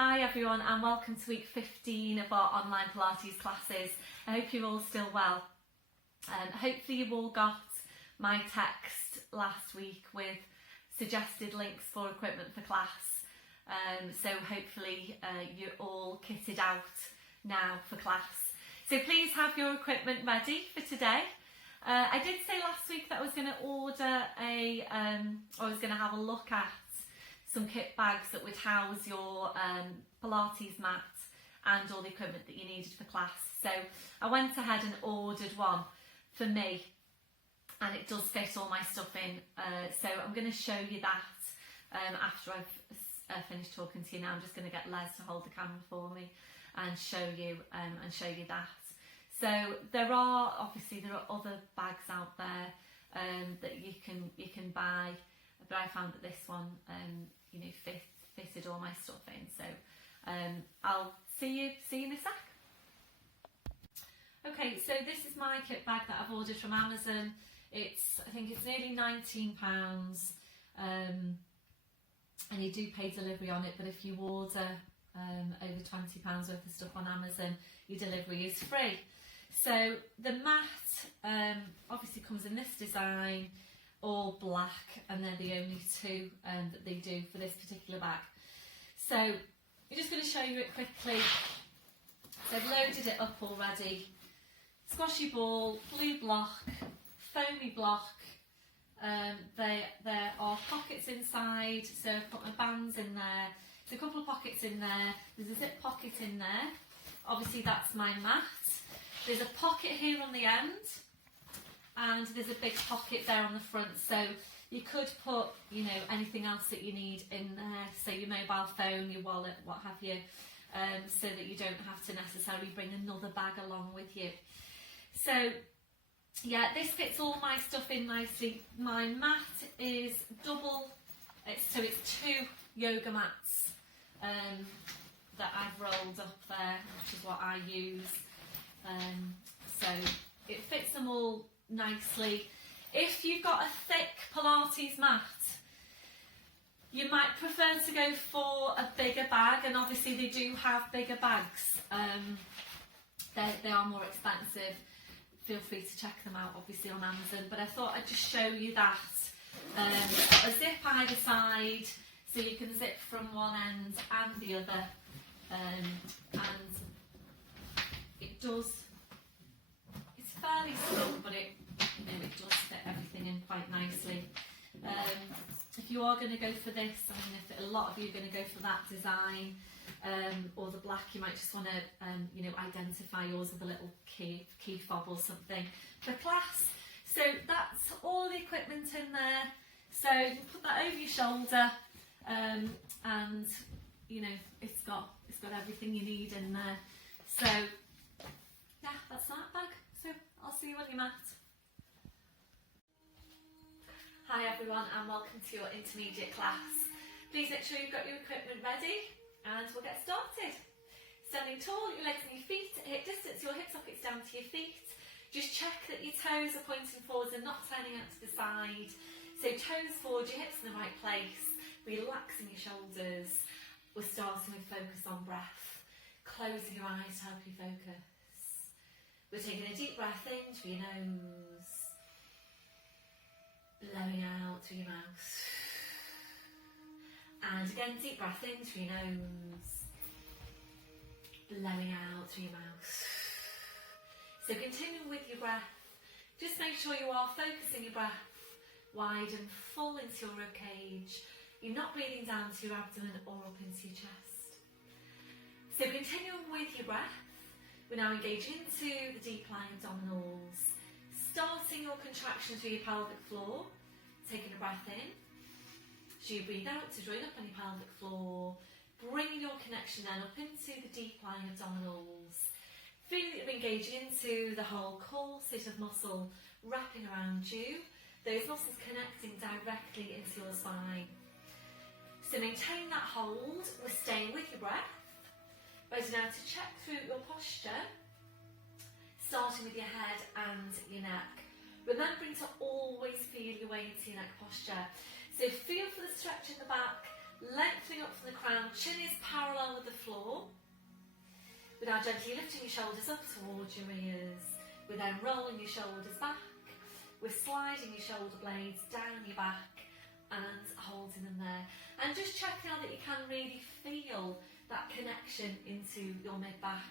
Hi everyone and welcome to week 15 of our online Pilates classes. I hope you're all still well. Hopefully you've all got my text last week with suggested links for equipment for class. So hopefully you're all kitted out now for class. So please have your equipment ready for today. I did say last week that I was going to order I was going to have a look at some kit bags that would house your Pilates mat and all the equipment that you needed for class. So I went ahead and ordered one for me, and it does fit all my stuff in. So I'm going to show you that after I've finished talking to you now. I'm just going to get Les to hold the camera for me and show you that. So there are other bags out there that you can buy, but I found that this one fitted all my stuff in. So I'll see you in a sec. Okay, so this is my kit bag that I've ordered from Amazon. I think it's nearly £19, and you do pay delivery on it, but if you order over £20 worth of stuff on Amazon, your delivery is free. So the mat obviously comes in this design, all black, and they're the only two that they do for this particular bag. So I'm just going to show you it quickly. So I've loaded it up already. Squashy ball, blue block, foamy block. There are pockets inside, so I've put my bands in there. There's a couple of pockets in there. There's a zip pocket in there. Obviously that's my mat. There's a pocket here on the end, and there's a big pocket there on the front, so you could put anything else that you need in there, so your mobile phone, your wallet, what have you, so that you don't have to necessarily bring another bag along with you. So yeah, this fits all my stuff in nicely. My mat is double, so it's two yoga mats that I've rolled up there, which is what I use. So it fits them all nicely. If you've got a thick Pilates mat, you might prefer to go for a bigger bag, and obviously they do have bigger bags. They are more expensive. Feel free to check them out obviously on Amazon, but I thought I'd just show you that. A zip either side, so you can zip from one end and the other, and it does, it's fairly small, but it does fit everything in quite nicely. If you are going to go for this, if a lot of you are going to go for that design or the black, you might just want to identify yours with a little key fob or something for class. So that's all the equipment in there. So you can put that over your shoulder, and it's got everything you need in there. So yeah, that's that bag. So I'll see you on your mat. Hi everyone and welcome to your intermediate class. Please make sure you've got your equipment ready and we'll get started. Standing tall, your legs and your feet at hip distance, your hip sockets down to your feet. Just check that your toes are pointing forwards and not turning out to the side. So toes forward, your hips in the right place, relaxing your shoulders. We're starting with focus on breath, closing your eyes to help you focus. We're taking a deep breath in through your nose, blowing out through your mouth. And again, deep breath in through your nose, blowing out through your mouth. So continuing with your breath, just make sure you are focusing your breath wide and full into your ribcage. You're not breathing down to your abdomen or up into your chest. So continuing with your breath, we're now engaging into the deep lying abdominals, starting your contraction through your pelvic floor, taking a breath in. So you breathe out to join up on your pelvic floor, bringing your connection then up into the deep lying abdominals. Feeling that you're engaging into the whole corset of muscle wrapping around you, those muscles connecting directly into your spine. So maintain that hold, we're staying with your breath. Ready now to check through your posture, starting with your head and your neck. Remembering to always feel your way into your neck posture. So feel for the stretch in the back, lengthening up from the crown, chin is parallel with the floor. We're now gently lifting your shoulders up towards your ears. We're then rolling your shoulders back. We're sliding your shoulder blades down your back and holding them there. And just check now that you can really feel that connection into your mid-back.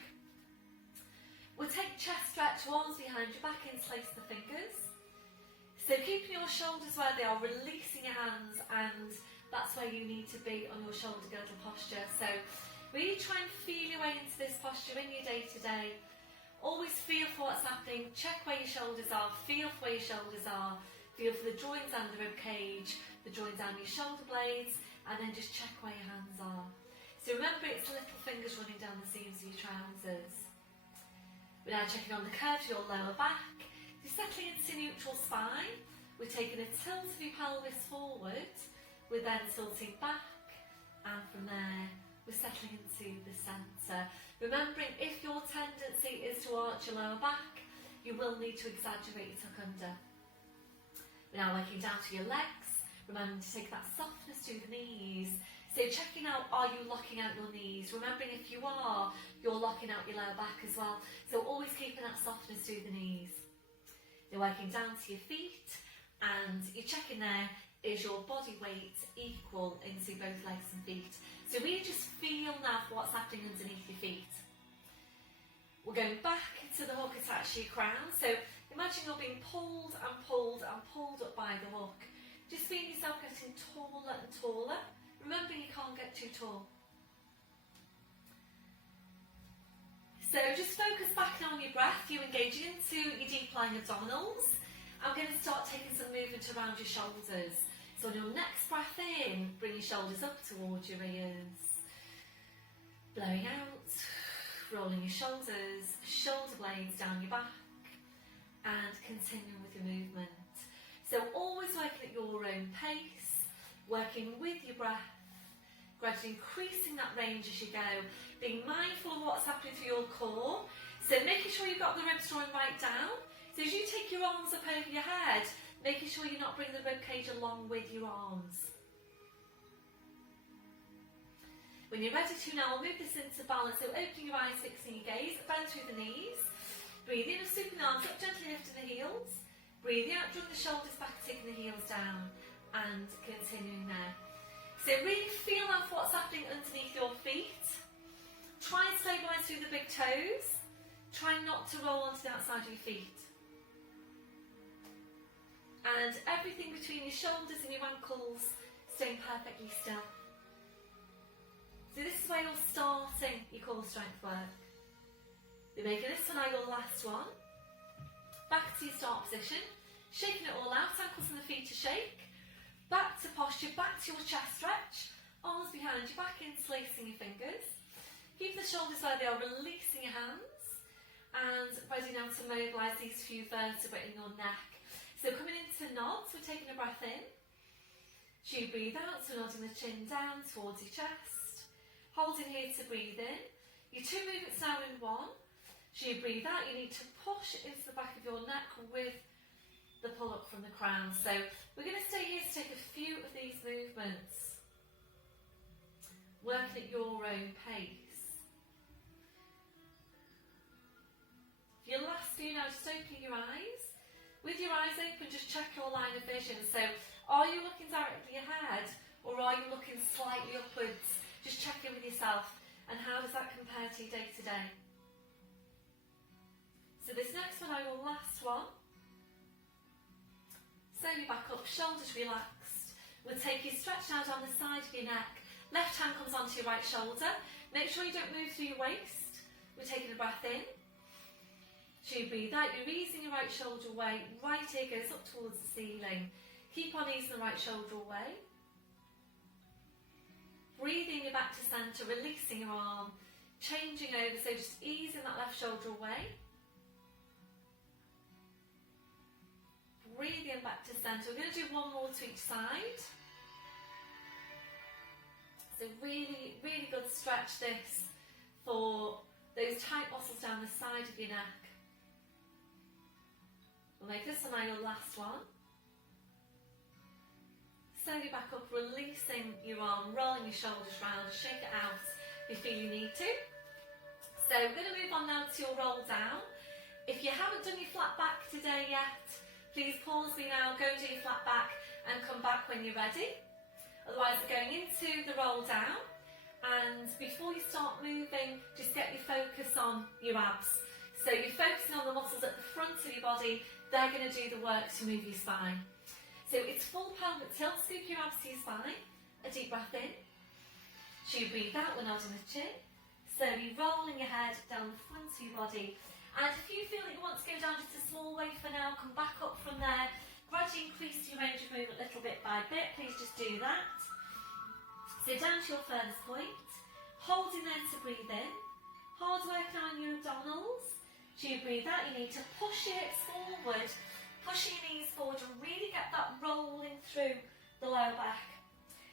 We'll take chest stretch, arms behind your back, interlace the fingers. So keeping your shoulders where they are, releasing your hands, and that's where you need to be on your shoulder girdle posture. So really try and feel your way into this posture in your day-to-day. Always feel for what's happening, check where your shoulders are, feel for where your shoulders are, feel for the joints and the rib cage, the joints down your shoulder blades, and then just check where your hands are. So remember, it's little fingers running down the seams of your trousers. We're now checking on the curve of your lower back. You're settling into neutral spine. We're taking a tilt of your pelvis forward. We're then tilting back, and from there we're settling into the centre. Remembering, if your tendency is to arch your lower back, you will need to exaggerate your tuck under. We're now working down to your legs. Remembering to take that softness to the knees. So checking out, are you locking out your knees? Remembering, if you are, you're locking out your lower back as well. So always keeping that softness to the knees. You're working down to your feet, and you're checking there, is your body weight equal into both legs and feet? So really just feel now for what's happening underneath your feet. We're going back to the hook attached to your crown. So imagine you're being pulled and pulled and pulled up by the hook. Just feel yourself getting taller and taller. Remember, you can't get too tall. So just focus back now on your breath. You're engaging into your deep lying abdominals. I'm going to start taking some movement around your shoulders. So on your next breath in, bring your shoulders up towards your ears. Blowing out, rolling your shoulders, shoulder blades down your back, and continuing with your movement. So always working at your own pace, working with your breath, gradually increasing that range as you go, being mindful of what's happening through your core. So making sure you've got the ribs drawing right down. So as you take your arms up over your head, making sure you're not bringing the rib cage along with your arms. When you're ready to now, we'll move this into balance. So opening your eyes, fixing your gaze, bend through the knees. Breathe in, sweeping the arms up, gently lifting the heels. Breathing out, drawing the shoulders back, taking the heels down, and continuing there. So really feel out what's happening underneath your feet. Try and stabilise through the big toes. Try not to roll onto the outside of your feet. And everything between your shoulders and your ankles staying perfectly still. So this is where you're starting your core strength work. You're making this one now your last one. Back to your start position. Shaking it all out, ankles and the feet to shake. Back to posture, back to your chest stretch. Arms behind your back, interlacing your fingers. Keep the shoulders where they are, releasing your hands. And ready now to mobilise these few vertebrae in your neck. So coming into nods, we're taking a breath in. So you breathe out, so nodding the chin down towards your chest. Holding here to breathe in. Your two movements now in one. So you breathe out, you need to push into the back of your neck with the pull up from the crown. So we're going to stay here to take a few of these movements, working at your own pace. For your last few now, just open your eyes. With your eyes open, just check your line of vision. So are you looking directly ahead, or are you looking slightly upwards? Just check in with yourself, and how does that compare to your day to day? So this next one, your last one. Slowly back up, shoulders relaxed. We'll take your stretch now down the side of your neck. Left hand comes onto your right shoulder. Make sure you don't move through your waist. We're taking a breath in. So you breathe out, you're easing your right shoulder away. Right ear goes up towards the ceiling. Keep on easing the right shoulder away. Breathing your back to centre, releasing your arm. Changing over, so just easing that left shoulder away. Breathing back to centre. We're going to do one more to each side. So really, really good stretch this for those tight muscles down the side of your neck. We'll make this one now your last one. slowly back up, releasing your arm, rolling your shoulders round, shake it out if you feel you need to. So we're going to move on now to your roll down. If you haven't done your flat back today yet, please pause me now, go do your flat back and come back when you're ready. Otherwise we're going into the roll down, and before you start moving, just get your focus on your abs. So you're focusing on the muscles at the front of your body, they're going to do the work to move your spine. So it's full pelvic tilt, scoop your abs to your spine, a deep breath in. So you breathe out, we're nodding the chin. Slowly rolling your head down the front of your body. And if you feel that you want to go down just a small way for now, come back up from there. Gradually increase your range of movement little bit by bit, please just do that. So down to your furthest point, holding there to breathe in. Hard work on your abdominals. So you breathe out, you need to push your hips forward, push your knees forward and really get that rolling through the lower back.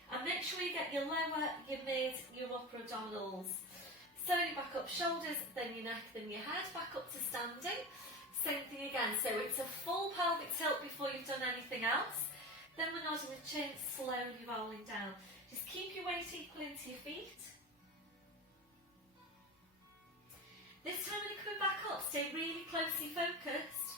And make sure you get your lower, your mid, your upper abdominals. Slowly back up, shoulders, then your neck, then your head, back up to standing. Same thing again, so it's a full pelvic tilt before you've done anything else. Then we're nodding the chin, slowly rolling down. Just keep your weight equal into your feet. This time when you're coming back up, stay really closely focused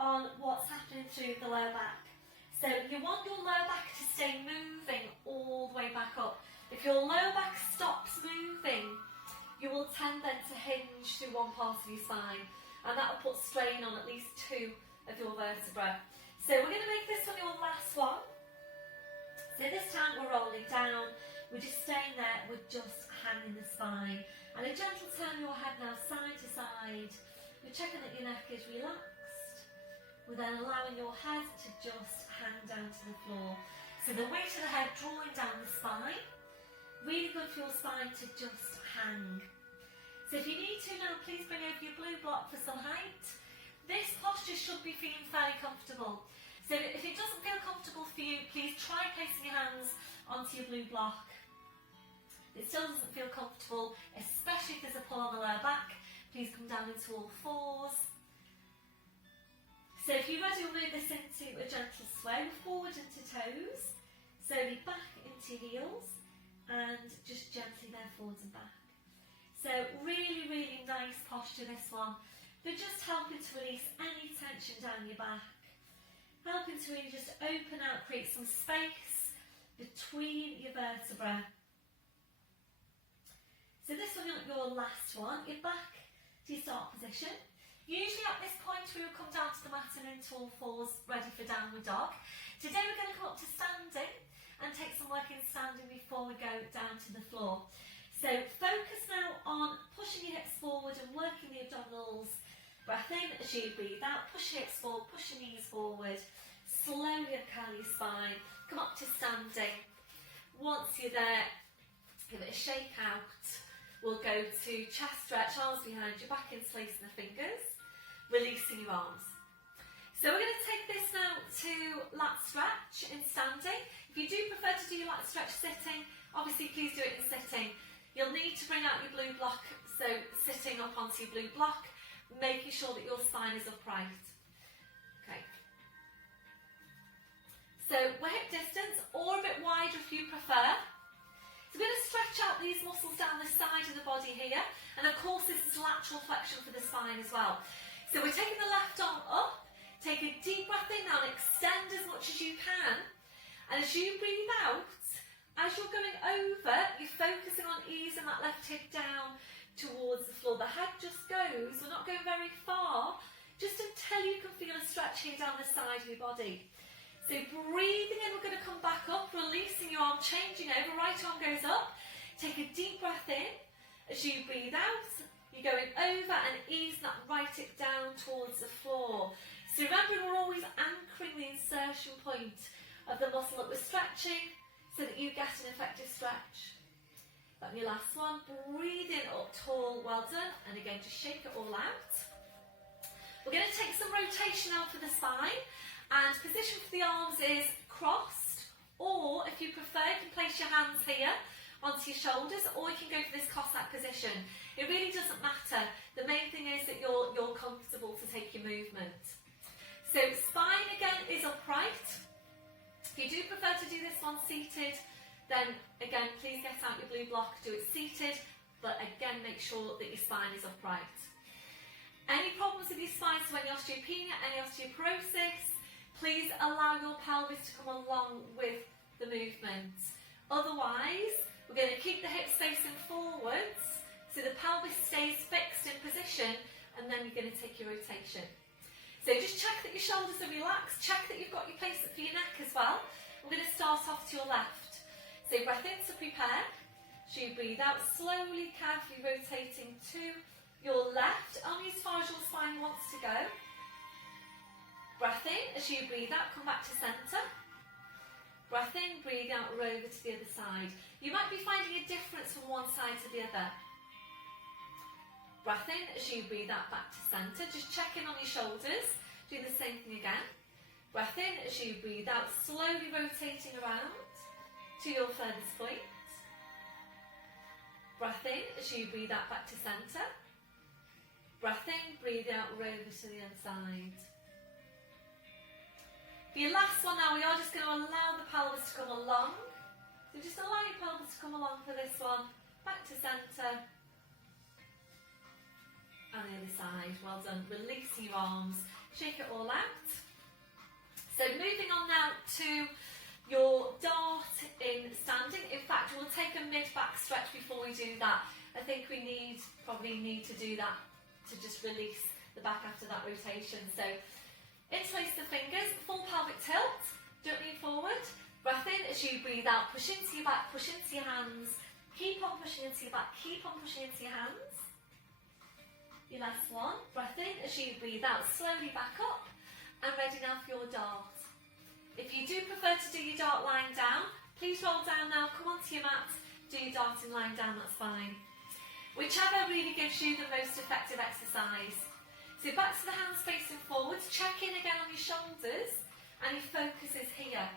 on what's happening through the lower back. So you want your lower back to stay moving all the way back up. If your lower back stops moving, you will tend then to hinge through one part of your spine, and that will put strain on at least two of your vertebrae. So we're going to make this one your last one. So this time we're rolling down, we're just staying there, we're just hanging the spine. And a gentle turn your head now side to side. We're checking that your neck is relaxed. We're then allowing your head to just hang down to the floor. So the weight of the head drawing down the spine. Really good for your spine to just hang. So if you need to now, please bring over your blue block for some height. This posture should be feeling fairly comfortable. So if it doesn't feel comfortable for you, please try placing your hands onto your blue block. It still doesn't feel comfortable, especially if there's a pull on the lower back, please come down into all fours. So if you're ready, we'll move this into a gentle sway, forward into toes, slowly back into heels, and just gently then forwards and back. So really, really nice posture this one, but just helping to release any tension down your back, helping to really just open out, create some space between your vertebrae. So this one, your last one, you're back to your start position. Usually at this point we will come down to the mat and into all fours, ready for downward dog. Today we're going to come up to standing and take some work in standing before we go down to the floor. So focus now on pushing your hips forward and working the abdominals. Breath in as you breathe out, push your hips forward, push your knees forward. Slowly uncurl your spine, come up to standing. Once you're there, give it a shake out. We'll go to chest stretch, arms behind your back, interlacing the fingers, releasing your arms. So we're going to take this now to lat stretch in standing. If you do prefer to do your lat stretch sitting, obviously please do it in sitting. You'll need to bring out your blue block, so sitting up onto your blue block, making sure that your spine is upright. Okay. So we're hip distance or a bit wider if you prefer. So we're going to stretch out these muscles down the side of the body here, and of course this is lateral flexion for the spine as well. So we're taking the left arm up, take a deep breath in now and extend as much as you can, and as you breathe out, as you're going over, you're focusing on easing that left hip down towards the floor. The head just goes, we're not going very far, just until you can feel a stretch here down the side of your body. So breathing in, we're going to come back up, releasing your arm, changing over, right arm goes up. Take a deep breath in. As you breathe out, you're going over and ease that right hip down towards the floor. So remember, we're always anchoring the insertion point of the muscle that we're stretching so that you get an effective stretch. Then your last one, breathe in up tall, well done. And again, just shake it all out. We're going to take some rotation now for the spine. And position for the arms is crossed, or if you prefer, you can place your hands here onto your shoulders, or you can go for this Cossack position. It really doesn't matter. The main thing is that you're comfortable to take your movement. So spine again is upright. If you do prefer to do this one seated, then again, please get out your blue block, do it seated, but again, make sure that your spine is upright. Any problems with your spine, so any osteopenia, any osteoporosis, please allow your pelvis to come along with the movement. Otherwise, we're going to keep the hips facing forwards, so the pelvis stays fixed in position, and then you're going to take your rotation. So just check that your shoulders are relaxed, check that you've got your placement for your neck as well. I'm going to start off to your left. So breath in to prepare. So you breathe out, slowly, carefully rotating to your left, only as far as your spine wants to go. Breath in, as you breathe out, come back to centre. Breath in, breathe out, roll over to the other side. You might be finding a difference from one side to the other. Breath in, as you breathe out, back to centre. Just check in on your shoulders. Do the same thing again. Breath in, as you breathe out, slowly rotating around to your furthest point. Breath in, as you breathe out, back to centre. Breath in, breathe out, roll over to the other side. For your last one now, we are just going to allow the pelvis to come along. So just allow your pelvis to come along for this one. Back to centre. And the other side. Well done. Releasing your arms. Shake it all out. So moving on now to your dart in standing. In fact, we'll take a mid-back stretch before we do that. I think we probably need to do that to just release the back after that rotation. So interlace the fingers, full pelvic tilt. Don't lean forward. Breath in as you breathe out. Push into your back, push into your hands. Keep on pushing into your back, keep on pushing into your hands. Your last one. Breath in as you breathe out. Slowly back up. And ready now for your dart. If you do prefer to do your dart lying down, please roll down now, come onto your mat, do your darting lying down, that's fine. Whichever really gives you the most effective exercise. So back to the hands facing forwards, check in again on your shoulders, and your focus is here.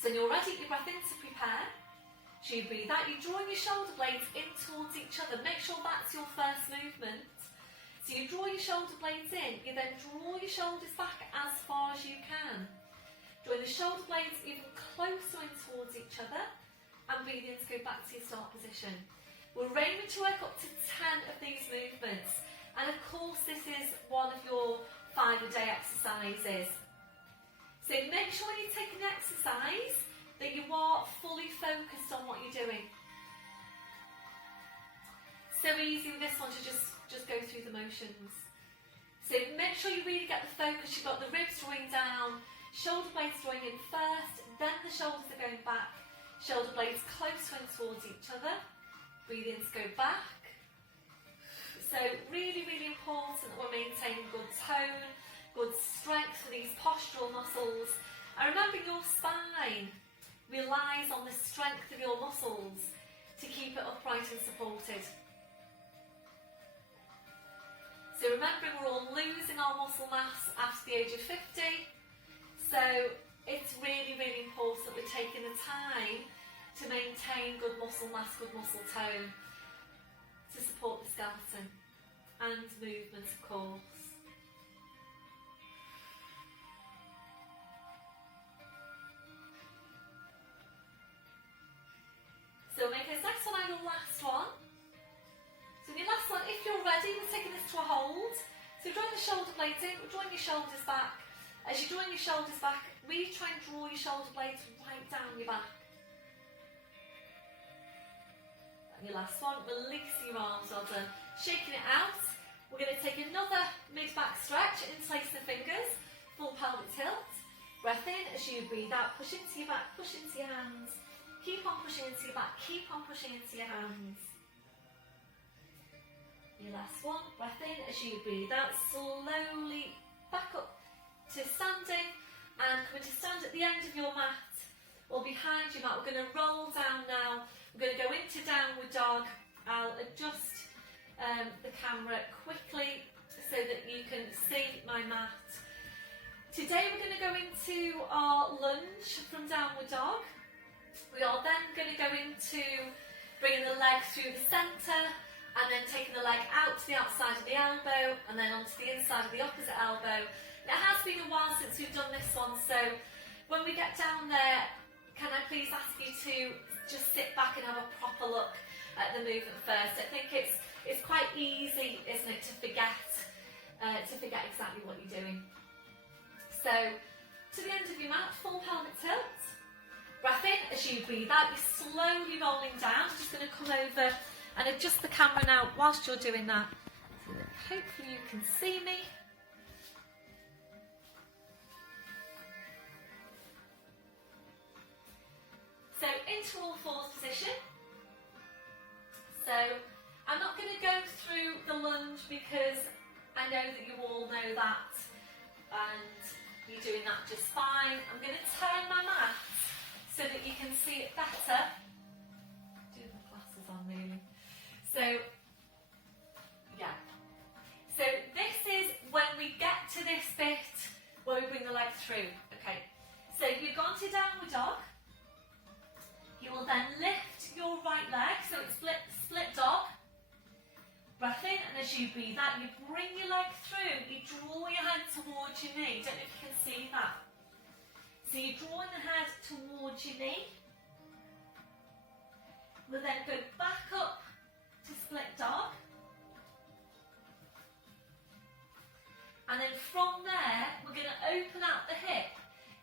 So when you're ready, you breath in to prepare. So you breathe out, you're drawing your shoulder blades in towards each other. Make sure that's your first movement. So you draw your shoulder blades in, you then draw your shoulders back as far as you can. Drawing the shoulder blades even closer in towards each other, and breathe in to go back to your start position. We're aiming to work up to 10 of these movements, and of course this is one of your 5-a-day exercises. So make sure when you take an exercise that you are fully focused on what you're doing. So easy with this one to just go through the motions. So make sure you really get the focus. You've got the ribs drawing down, shoulder blades drawing in first, then the shoulders are going back, shoulder blades closer in towards each other. Breathe in to go back. So really, really important that we're maintaining good tone, good strength for these postural muscles. And remember, your spine relies on the strength of your muscles to keep it upright and supported. So remembering we're all losing our muscle mass after the age of 50, so it's really, really important that we're taking the time to maintain good muscle mass, good muscle tone, to support the skeleton and movement, of course. So make this next one our last one. So in your last one, if you're ready, we're taking this to a hold. So drawing the shoulder blades in, we're drawing your shoulders back. As you're drawing your shoulders back, really try and draw your shoulder blades right down your back. And your last one, releasing your arms, well done. Shaking it out. We're going to take another mid-back stretch, interlace the fingers, full pelvic tilt. Breath in as you breathe out, push into your back, push into your hands. Keep on pushing into your back, keep on pushing into your hands. Your last one, breath in as you breathe out, slowly back up to standing, and coming to stand at the end of your mat or behind your mat. We're going to roll down now. We're going to go into downward dog. I'll adjust the camera quickly so that you can see my mat. Today we're going to go into our lunge from downward dog. We are then going to go into bringing the leg through the centre, and then taking the leg out to the outside of the elbow, and then onto the inside of the opposite elbow. It has been a while since we've done this one, so When we get down there, can I please ask you to just sit back and have a proper look at the movement first? I think it's quite easy, isn't it, to forget exactly what you're doing. So, to the end of your mat, full pelvic tilt. Breath in, as you breathe out, you're slowly rolling down. I'm just going to come over and adjust the camera now whilst you're doing that. So that hopefully you can see me. So into all fours position. So I'm not going to go through the lunge because I know that you all know that and you're doing that just fine. I'm going to turn my mat so that you can see it better. Do my glasses on really. So, yeah. So this is when we get to this bit where we bring the leg through. Okay. So you've gone to downward dog. You will then lift your right leg, so it's split dog. Breath in, and as you breathe out, you bring your leg through. You draw your head towards your knee. Don't know if you can see that. So you're drawing the head towards your knee. We'll then go back up to split dog. And then from there, we're going to open out the hip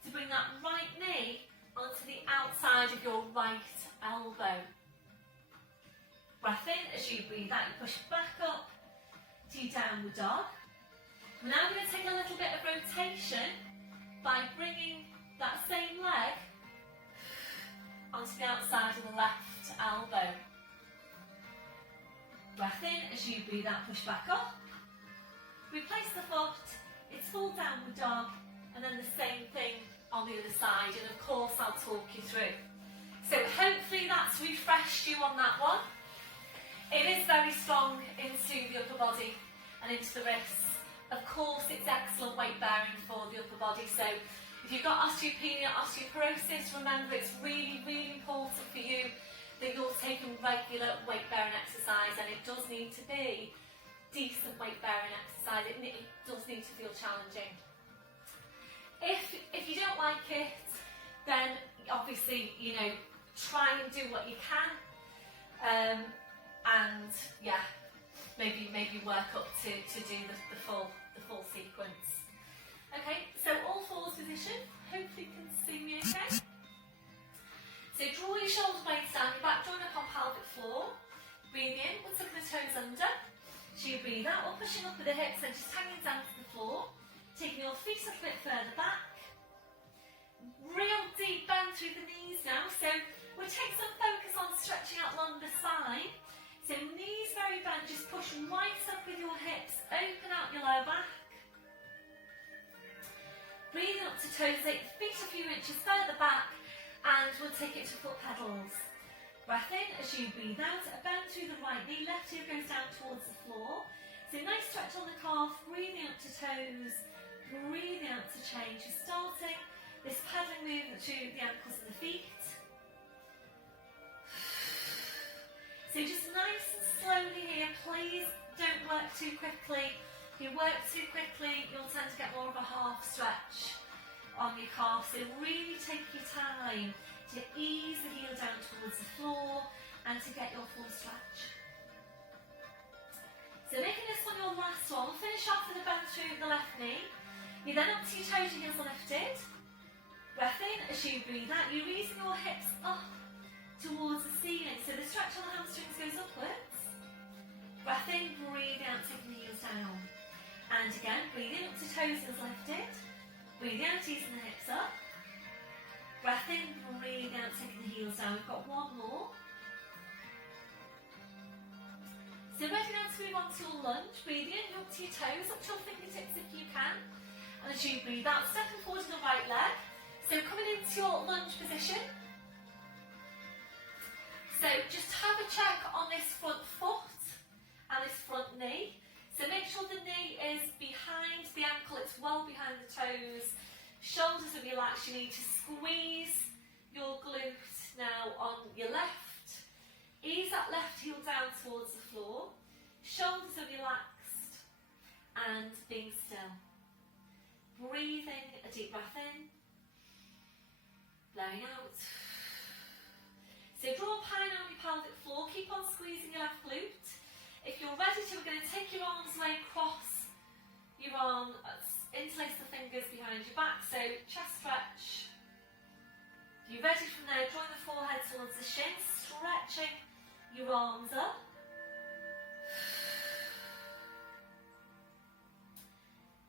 to bring that right knee onto the outside of your right elbow. Breath in, as you breathe out, you push back up to your downward dog. We're now going to take a little bit of rotation by bringing that same leg onto the outside of the left elbow. Breath in, as you breathe out, push back up. Replace the foot, it's full downward dog, and then the same thing on the other side, and of course I'll talk you through. So hopefully that's refreshed you on that one. It is very strong into the upper body and into the wrists. Of course it's excellent weight bearing for the upper body, so if you've got osteopenia, osteoporosis, remember it's really, really important for you that you're taking regular weight bearing exercise, and it does need to be decent weight bearing exercise. It does need to feel challenging. If you don't like it, then obviously, you know, try and do what you can, and yeah, maybe work up to do the full sequence. Okay, so all fours position. Hopefully you can see me okay. So draw your shoulder blades down, your back joint up on pelvic floor. Breathe in, we'll tuck the toes under. So you breathe out, or pushing up with the hips and just hanging down to the floor. Taking your feet a bit further back. Real deep bend through the knees now. So we'll take some focus on stretching out along the spine. So knees very bent, just push right up with your hips. Open out your lower back. Breathing up to toes, take the feet a few inches further back, and we'll take it to foot pedals. Breath in, as you breathe out, a bend through the right knee, left heel goes down towards the floor. So nice stretch on the calf, breathing up to toes, breathing out to change. You're starting this pedaling movement through the ankles and the feet. So just nice and slowly here, please don't work too quickly. If you work too quickly, you'll tend to get more of a half stretch on your calf. So really take your time to ease the heel down towards the floor and to get your full stretch. So making this one your last one, we'll finish off with a bend through the left knee. You then up to your toes, your heels are lifted. Breath in, as you breathe out, you're raising your hips up towards the ceiling. So the stretch on the hamstrings goes upwards. Breath in, breathe out, taking the heels down. And again, breathe in, up to toes, heels lifted. Breathe out, easing the hips up. Breath in, breathe out, taking the heels down. We've got one more. So ready now to move on to your lunge. Breathe in, up to your toes, up to your fingertips if you can. And as you breathe out, stepping forward to the right leg. So coming into your lunge position. So just have a check on this front foot and this front knee. So make sure the knee is behind the ankle, it's well behind the toes. Shoulders are relaxed, you need to squeeze your glute now on your left. Ease that left heel down towards the floor. Shoulders are relaxed and being still. Breathing a deep breath in Blowing out. So draw a pine on your pelvic floor, keep on squeezing your left glute. If you're ready to, we're going to take your arms away, cross your arm, interlace the fingers behind your back, so chest stretch. If you're ready from there, drawing the forehead towards the shin, stretching your arms up.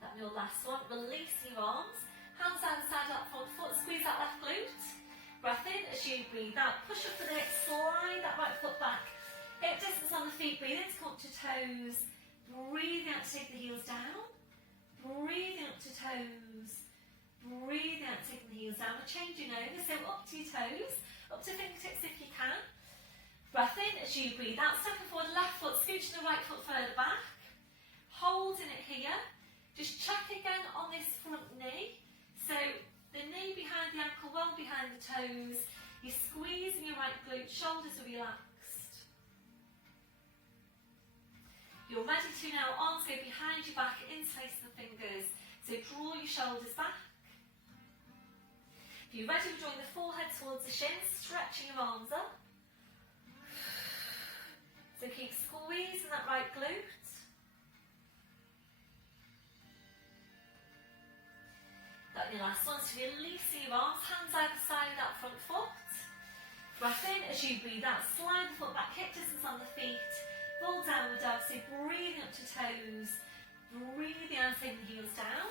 That's your last one, release your arms, hands either side up front foot, squeeze that left glute. Breath in as you breathe out, push up the hips, slide that right foot back, hip distance on the feet, breathe in to come up to toes, breathing out to take the heels down, breathing up to toes, breathing out taking the heels down, we're changing over, so up to your toes, up to fingertips if you can. Breath in as you breathe out, stepping forward, left foot, scooching the right foot further back, holding it here. Just check again on this front knee, so the knee behind the ankle, well behind the toes, you're squeezing your right glute, shoulders are relaxed. You're ready to now, arms go behind your back, interlace the fingers, so draw your shoulders back. If you're ready, we're drawing the forehead towards the shins, stretching your arms up. So keep squeezing that right glute. That's your last one, so releasing your arms, hands either side of that front foot. Breath in as you breathe out, slide the foot back, hip distance on the feet, full downward dog, so breathing up to toes, breathing out, taking the heels down,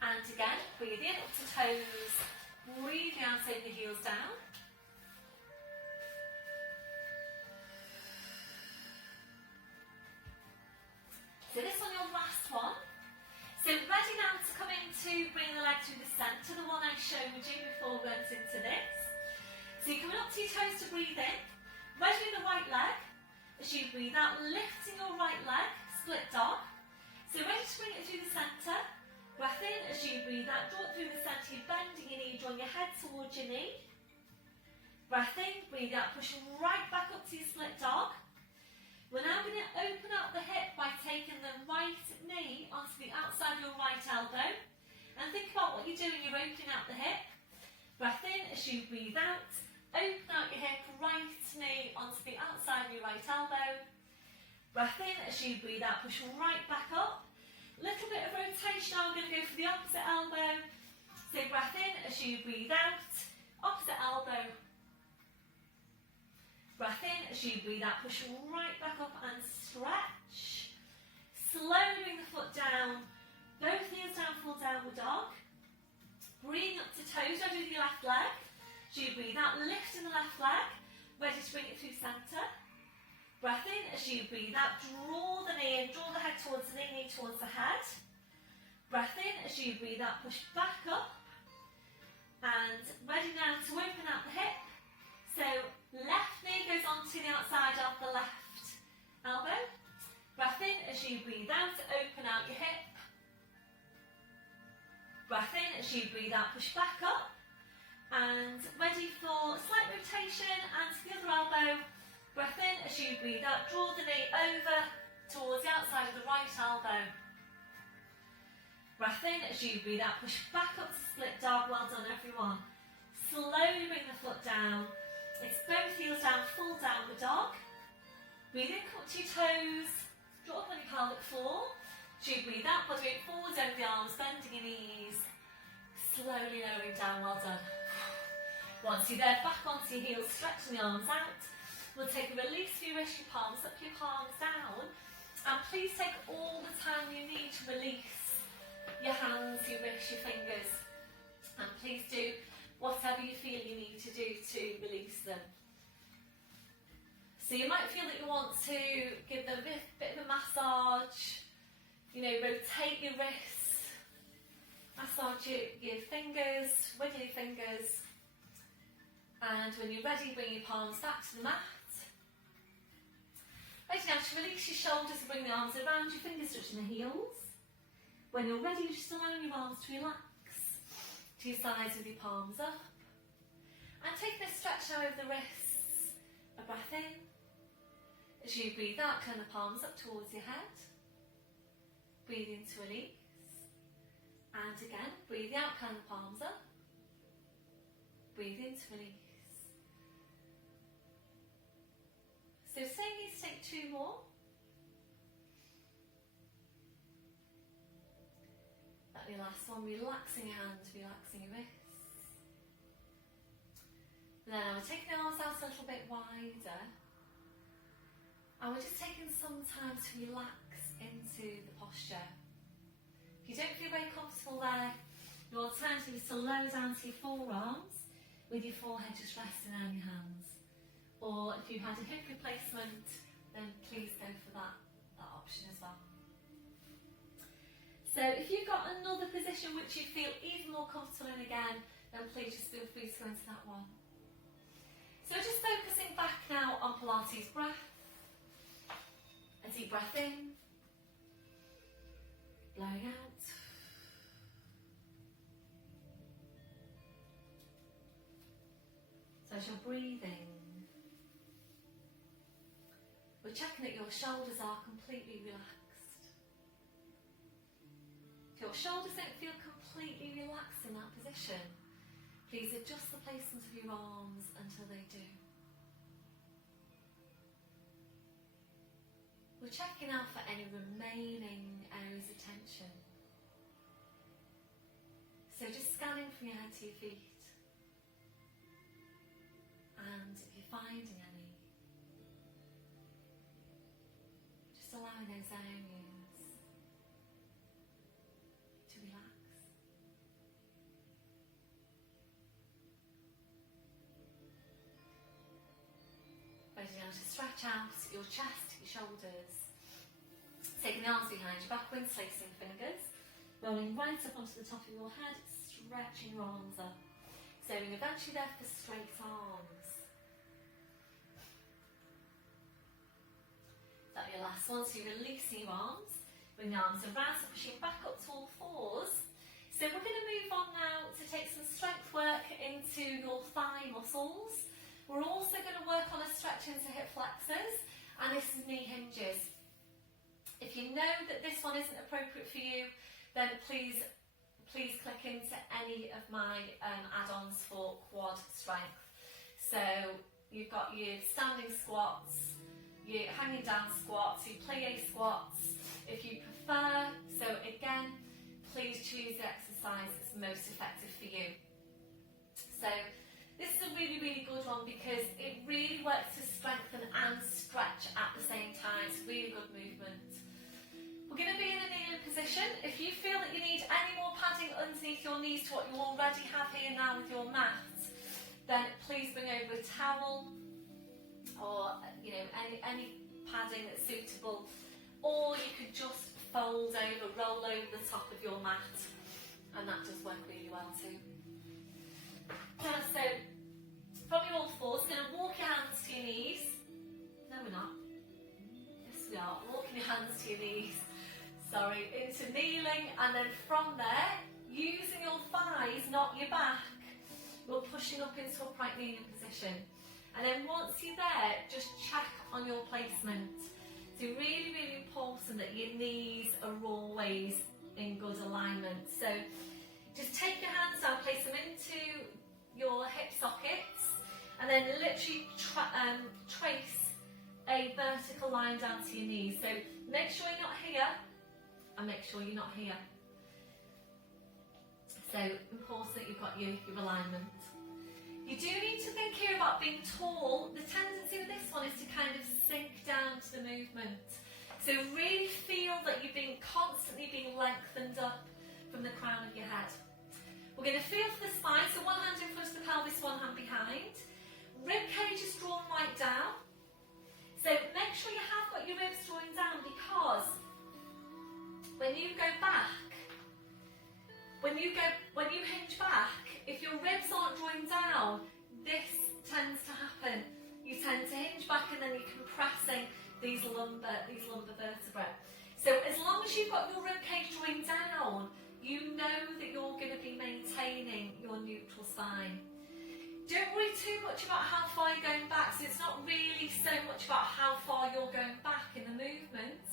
and again, breathe in up to toes, breathing out, taking the heels down. So this one, your last one. So ready now to come into bring the leg to the centre, the one I showed you before we went into this. So you're coming up to your toes to breathe in, ready with the right leg, as you breathe out, lifting your right leg, split dog. So ready to bring it through the centre, breath in as you breathe out, draw it through the centre, you're bending your knee, drawing your head towards your knee. Breath in, breathe out, pushing right back up to your split dog. We're now going to open up the hip by taking the right knee onto the outside of your right elbow. And think about what you're doing, you're opening out the hip. Breath in as you breathe out. Open out your hip, right knee onto the outside of your right elbow. Breath in as you breathe out, push right back up. Little bit of rotation now, we're going to go for the opposite elbow. So breath in as you breathe out, opposite elbow. Breath in as you breathe out, push right back up and stretch. Slowly bring the foot down, both heels down, full downward dog. Bring up to toes, ready with your left leg. As you breathe out, lifting the left leg, ready to bring it through centre. Breath in as you breathe out, draw the knee in, draw the head towards the knee towards the head. Breath in as you breathe out, push back up. And ready now to open out the hip. So left knee goes onto the outside of the left elbow. Breath in as you breathe out, open out your hip. Breath in as you breathe out, push back up. And ready for slight rotation and to the other elbow. Breath in as you breathe out, draw the knee over towards the outside of the right elbow. Breath in as you breathe out, push back up to split dog. Well done everyone. Slowly bring the foot down. It's both heels down, full downward dog. Breathe in, come up to your toes, draw up on your pelvic floor. As you breathe out, body weight forwards over the arms, bending your knees. Slowly lowering down, well done. Once you're there, back onto your heels, stretching the arms out. We'll take a release for your wrist, your palms up, your palms down. And please take all the time you need to release your hands, your wrists, your fingers. And please do whatever you feel you need to do to release them. So you might feel that you want to give them a bit of a massage, you know, rotate your wrists, massage your fingers, wiggle your fingers, and when you're ready, bring your palms back to the mat. Ready now to release your shoulders and bring the arms around, your fingers touching the heels. When you're ready, just allow your arms to relax to your sides with your palms up. And take this stretch now over the wrists. A breath in. As you breathe out, turn the palms up towards your head. Breathe in to release. And again, breathe out, turn the palms up. breathe in to release. So say you need to take 2 more. That'll be the last one, relaxing your hands, relaxing your wrists. Now we're taking the arms out a little bit wider. And we're just taking some time to relax into the posture. If you don't feel very comfortable there, your alternative is to lower down to your forearms with your forehead just resting on your hands. Or if you had a hip replacement, then please go for that option as well. So if you've got another position which you feel even more comfortable in again, then please just feel free to go into that one. So just focusing back now on Pilates breath. A deep breath in, blowing out. So as you're breathing, we're checking that your shoulders are completely relaxed. If your shoulders don't feel completely relaxed in that position, please adjust the placement of your arms until they do. We're checking out for any remaining areas of tension. So just scanning from your head to your feet. And if you're finding any, just allowing those areas to relax. Ready now to stretch out your chest, your shoulders. Taking the arms behind your back, interlacing fingers, rolling right up onto the top of your head, stretching your arms up. So you're eventually there for straight arms. That'll be your last one, so you're releasing your arms, bring the arms around, so pushing back up to all fours. So we're going to move on now to take some strength work into your thigh muscles. We're also going to work on a stretch into hip flexors, and this is knee hinges. If you know that this one isn't appropriate for you, then please click into any of my add-ons for quad strength. So you've got your standing squats, your hanging down squats, your plie squats, if you prefer. So again, please choose the exercise that's most effective for you. So this is a really, really good one because it really works to strengthen and stretch at the same time. It's really good movement. We're going to be in a kneeling position. If you feel that you need any more padding underneath your knees to what you already have here now with your mat, then please bring over a towel or any padding that's suitable. Or you could just fold over, roll over the top of your mat, and that does work really well too. So from your all fours, going to walk your hands to your knees. No, we're not. Yes, we are. Walking your hands to your knees. Sorry, into kneeling, and then from there, using your thighs, not your back, you're pushing up into upright kneeling position. And then once you're there, just check on your placement. So really, really important that your knees are always in good alignment. So just take your hands down, place them into your hip sockets, and then literally trace a vertical line down to your knees. So make sure you're not here, and make sure you're not here. So important that you've got your alignment. You do need to think here about being tall. The tendency with this one is to kind of sink down to the movement. So really feel that you're constantly being lengthened up from the crown of your head. We're going to feel for the spine, so one hand in front of the pelvis, one hand behind. Rib cage is drawn right down. So make sure you have got your ribs drawn down, because when you go back, when you hinge back, if your ribs aren't drawing down, this tends to happen. You tend to hinge back and then you're compressing these lumbar vertebrae. So as long as you've got your rib cage drawing down, you know that you're going to be maintaining your neutral spine. Don't worry too much about how far you're going back. So it's not really so much about how far you're going back in the movement,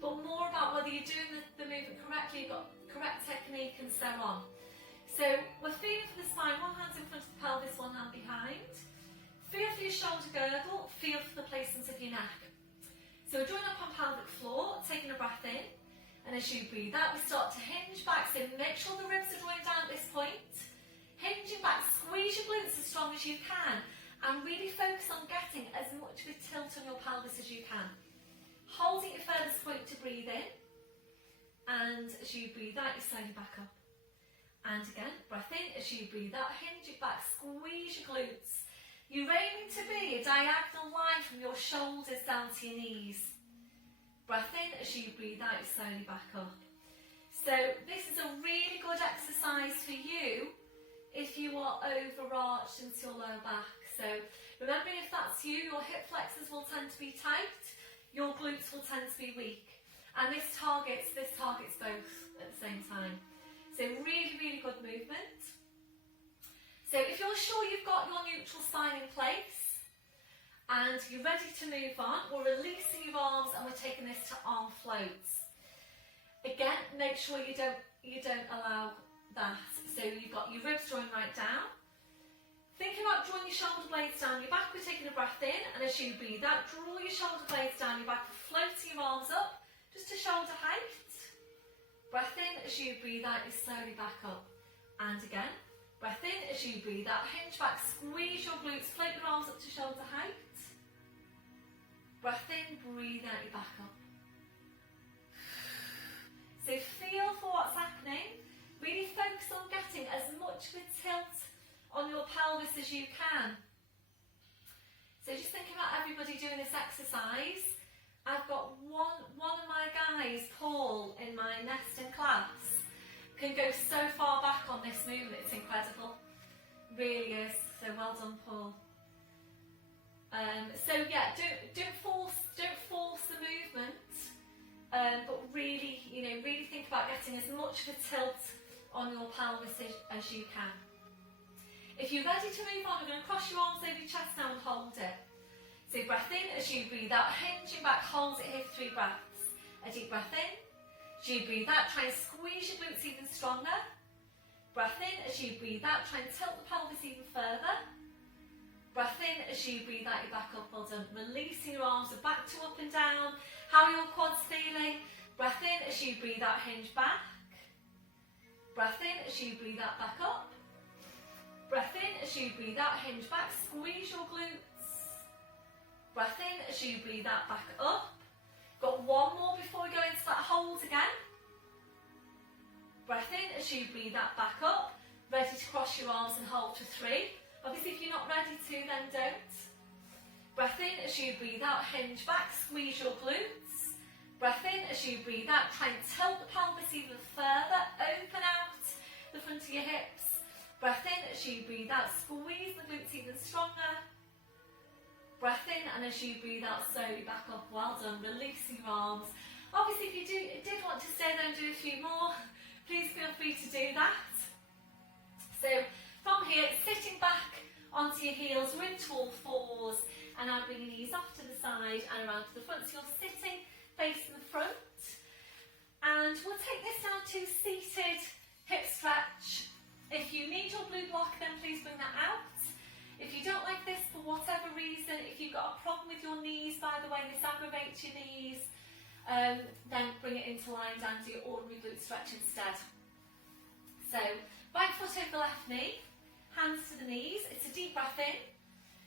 but more about whether you're doing the movement correctly, you've got correct technique and so on. So we're feeling for the spine. fine. One hand's in front of the pelvis, one hand behind. Feel for your shoulder girdle, feel for the placement of your neck. So we're drawing up on pelvic floor, taking a breath in, and as you breathe out, we start to hinge back. So make sure the ribs are drawing down at this point. Hinging back, squeeze your glutes as strong as you can, and really focus on getting as much of a tilt on your pelvis as you can. Holding your furthest point to breathe in, and as you breathe out, you slowly back up. And again, breath in, as you breathe out, hinge it back, squeeze your glutes. You're aiming to be a diagonal line from your shoulders down to your knees. Breath in, as you breathe out, you slowly back up. So this is a really good exercise for you if you are overarched into your lower back. So remembering, if that's you, your hip flexors will tend to be tight, your glutes will tend to be weak. And this targets both at the same time. So really, really good movement. So if you're sure you've got your neutral spine in place and you're ready to move on, we're releasing your arms and we're taking this to arm floats. Again, make sure you don't allow that. So you've got your ribs drawing right down. Thinking about drawing your shoulder blades down your back, we're taking a breath in, and as you breathe out, draw your shoulder blades down your back, floating your arms up just to shoulder height. Breath in, as you breathe out, you slowly back up. And again, breath in, as you breathe out, hinge back, squeeze your glutes, float your arms up to shoulder height. Breath in, breathe out, you back up. So feel for what's happening. Really focus on getting as much of a tilt on your pelvis as you can. So just thinking about everybody doing this exercise, I've got one of my guys, Paul, in my nesting class, can go so far back on this movement, it's incredible. Really is. So well done, Paul. So yeah, don't force the movement, but really, really think about getting as much of a tilt on your pelvis as you can. If you're ready to move on, we're going to cross your arms over your chest now and hold it. So breath in, as you breathe out, hinging back, hold it here for 3 breaths. A deep breath in. As you breathe out, try and squeeze your glutes even stronger. Breath in, as you breathe out, try and tilt the pelvis even further. Breath in, as you breathe out, you back up, well done. Releasing your arms back to up and down. How are your quads feeling? Breath in, as you breathe out, hinge back. Breath in, as you breathe out, back up. Breath in, as you breathe out, hinge back, squeeze your glutes. Breath in, as you breathe out, back up. Got one more before we go into that hold again. Breath in, as you breathe out, back up. Ready to cross your arms and hold for 3. Obviously, if you're not ready to, then don't. Breath in, as you breathe out, hinge back, squeeze your glutes. Breath in, as you breathe out, try and tilt the pelvis even further, open out the front of your hips. Breath in, as you breathe out, squeeze the glutes even stronger. Breath in, and as you breathe out, slowly back up. Well done, releasing your arms. Obviously, if you did want to stay there and do a few more, please feel free to do that. So from here, sitting back onto your heels, we're into all fours, and now bring your knees off to the side and around to the front. So you're sitting facing the front, and we'll take this down to seated hip stretch. If you need your blue block, then please bring that out. If you don't like this for whatever reason, if you've got a problem with your knees, by the way, this aggravates your knees, then bring it into lying down, do your ordinary glute stretch instead. So, right foot over the left knee, hands to the knees, it's a deep breath in.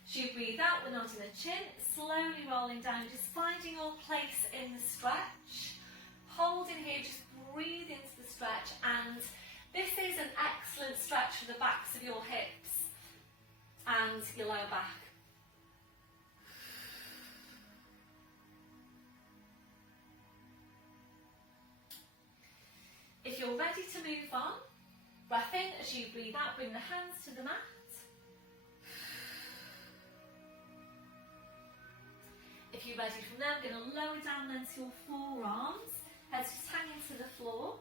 As you breathe out, we're nodding the chin, slowly rolling down, just finding your place in the stretch. Holding here, just breathe into the stretch, and this is an excellent stretch for the backs of your hips and your lower back. If you're ready to move on, breath in, as you breathe out, bring the hands to the mat. If you're ready from there, I'm going to lower down then to your forearms, heads just hanging to the floor.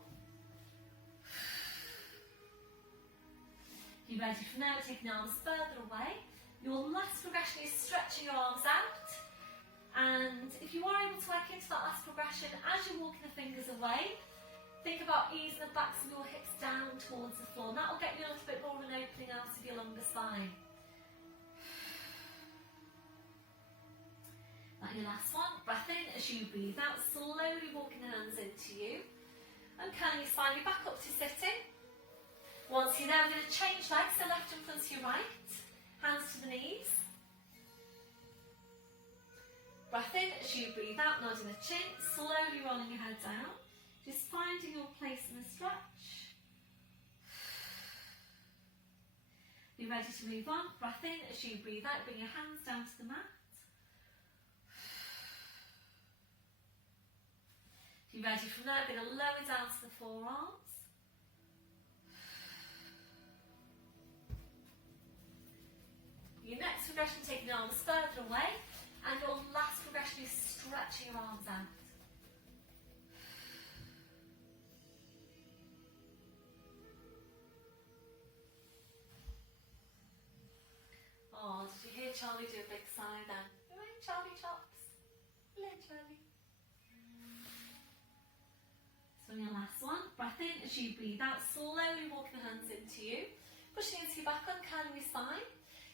If you're ready from there, we're taking the arms further away. Your last progression is stretching your arms out. And if you are able to work into that last progression, as you're walking the fingers away, Think about easing the backs of your hips down towards the floor. That will get you a little bit more of an opening out of your longer spine. Like your last one. Breath in as you breathe out, slowly walking the hands into you. And curling your spine, you're back up to sitting. Once you're there, we're going to change legs, so left in front of your right. Hands to the knees. Breath in as you breathe out, nodding the chin, slowly rolling your head down. Just finding your place in the stretch. Be ready to move on. Breath in as you breathe out, bring your hands down to the mat. Be ready from there, we're going to lower down to the forearms. Your next progression, taking your arms further away, and your last progression is stretching your arms out. Oh, did you hear Charlie do a big sigh then? Hello, Charlie Chops. Hello, Charlie. So on your last one, breath in as you breathe out, slowly walking the hands into you, pushing into your back, curling your spine.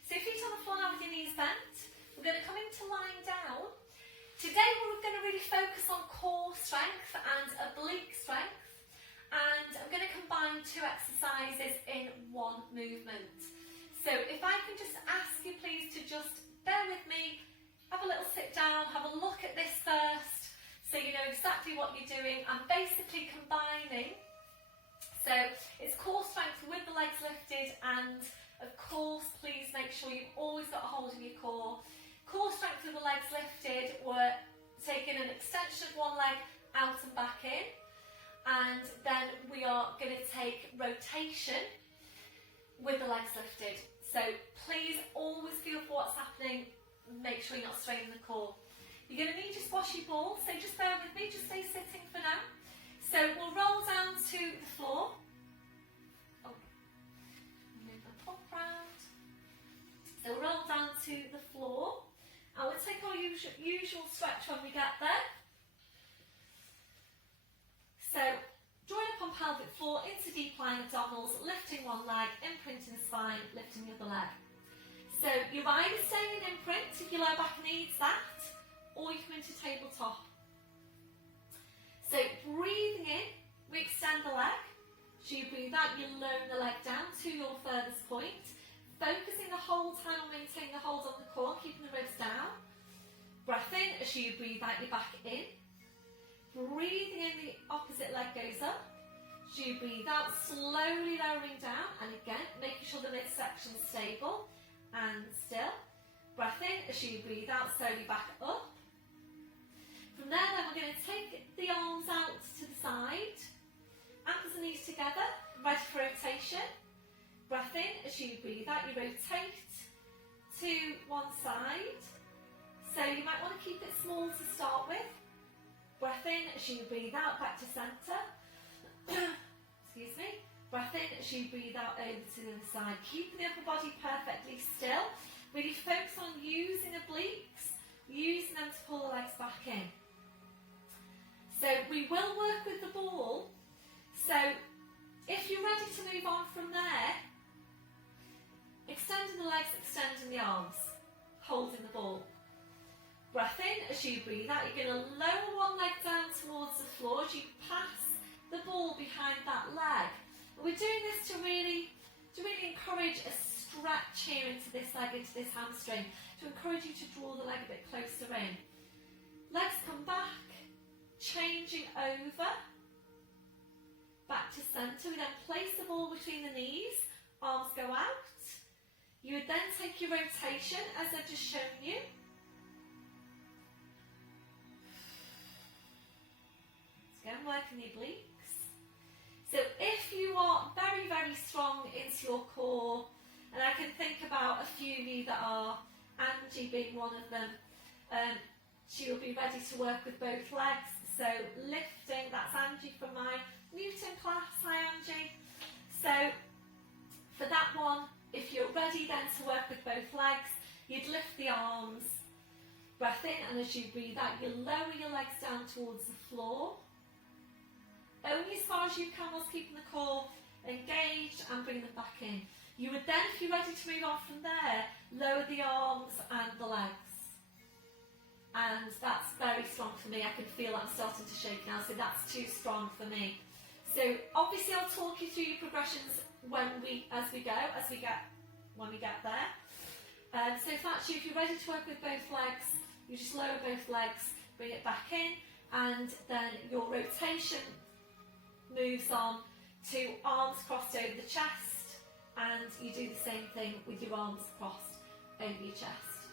So feet on the floor now with your knees bent. We're going to come into lying down. Today we're going to really focus on core strength and oblique strength, and I'm going to combine two exercises in one movement. So if I can just ask you please to just bear with me, have a little sit down, have a look at this first, so you know exactly what you're doing. I'm basically combining, so it's core strength with the legs lifted, and of course please make sure you've always got a hold of your core. Core strength with the legs lifted, we're taking an extension of one leg out and back in, and then we are going to take rotation with the legs lifted. So please always feel for what's happening, make sure you're not straining the core. You're going to need your squashy ball, so just bear with me, just stay sitting for now. So we'll roll down to the floor. Oh, move the pop round. So we'll roll down to the floor, and we'll take our usual stretch when we get there. So drawing up on pelvic floor, into deep lying abdominals, lifting one leg, imprinting the spine, lifting the other leg. So you're either staying in imprint if your lower back needs that, or you come into tabletop. So breathing in, we extend the leg. As you breathe out, you lower the leg down to your furthest point, focusing the whole time on maintaining the hold on the core, keeping the ribs down. Breath in, as you breathe out, you're back in. Breathing in, the opposite leg goes up. As you breathe out, slowly lowering down, and again, making sure the midsection is stable and still. Breath in, as you breathe out, slowly back up. From there then, we're going to take the arms out to the side, ankles and knees together, ready for rotation. Breath in, as you breathe out, you rotate to one side. So you might want to keep it small to start with. Breath in as you breathe out, back to centre. Excuse me. Breath in as you breathe out, over to the other side. Keeping the upper body perfectly still. Really focus on using obliques, using them to pull the legs back in. So we will work with the ball. So if you're ready to move on from there, extending the legs, extending the arms, holding the ball. Breath in as you breathe out. You're going to lower one leg down towards the floor as you pass the ball behind that leg. We're doing this to really encourage a stretch here into this leg, into this hamstring, to encourage you to draw the leg a bit closer in. Legs come back, changing over, back to centre. We then place the ball between the knees, arms go out. You would then take your rotation as I've just shown you. Let's go and work in the obliques. So if you are very, very strong into your core, and I can think about a few of you that are, Angie being one of them, she will be ready to work with both legs. So lifting, that's Angie from my Newton class. Hi Angie. So for that one, if you're ready then to work with both legs, you'd lift the arms, breath in, and as you breathe out, you lower your legs down towards the floor. only as far as you can whilst keeping the core engaged and bring them back in. You would then, if you're ready to move on from there, lower the arms and the legs. And that's very strong for me. I can feel I'm starting to shake now, so that's too strong for me. So obviously I'll talk you through your progressions when we get there. So if that's you, if you're ready to work with both legs, you just lower both legs, bring it back in, and then your rotation moves on to arms crossed over the chest, and you do the same thing with your arms crossed over your chest.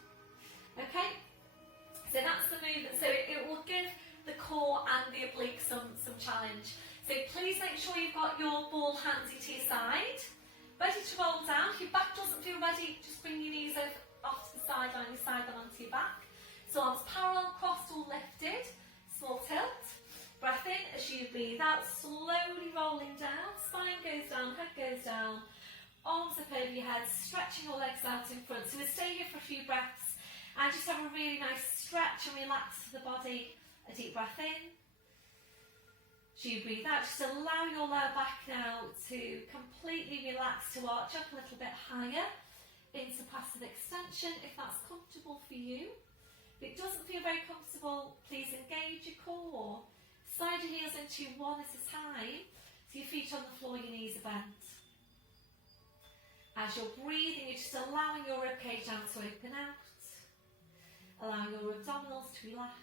Okay, so that's the movement. So it will give the core and the obliques some challenge. So please make sure you've got your ball handy to your side, ready to roll down. If your back doesn't feel ready, just bring your knees off to the sideline, you slide them onto your back. So arms parallel, crossed or lifted, small tilt. Breath in as you breathe out, slowly rolling down, spine goes down, head goes down, arms up over your head, stretching your legs out in front. So we'll stay here for a few breaths and just have a really nice stretch and relax the body. A deep breath in. As you breathe out, just allow your lower back now to completely relax, to arch up a little bit higher into passive extension if that's comfortable for you. If it doesn't feel very comfortable, please engage your core. Slide your heels into one at a time, so your feet on the floor, your knees are bent. As you're breathing, you're just allowing your ribcage down to open out. Allowing your abdominals to relax.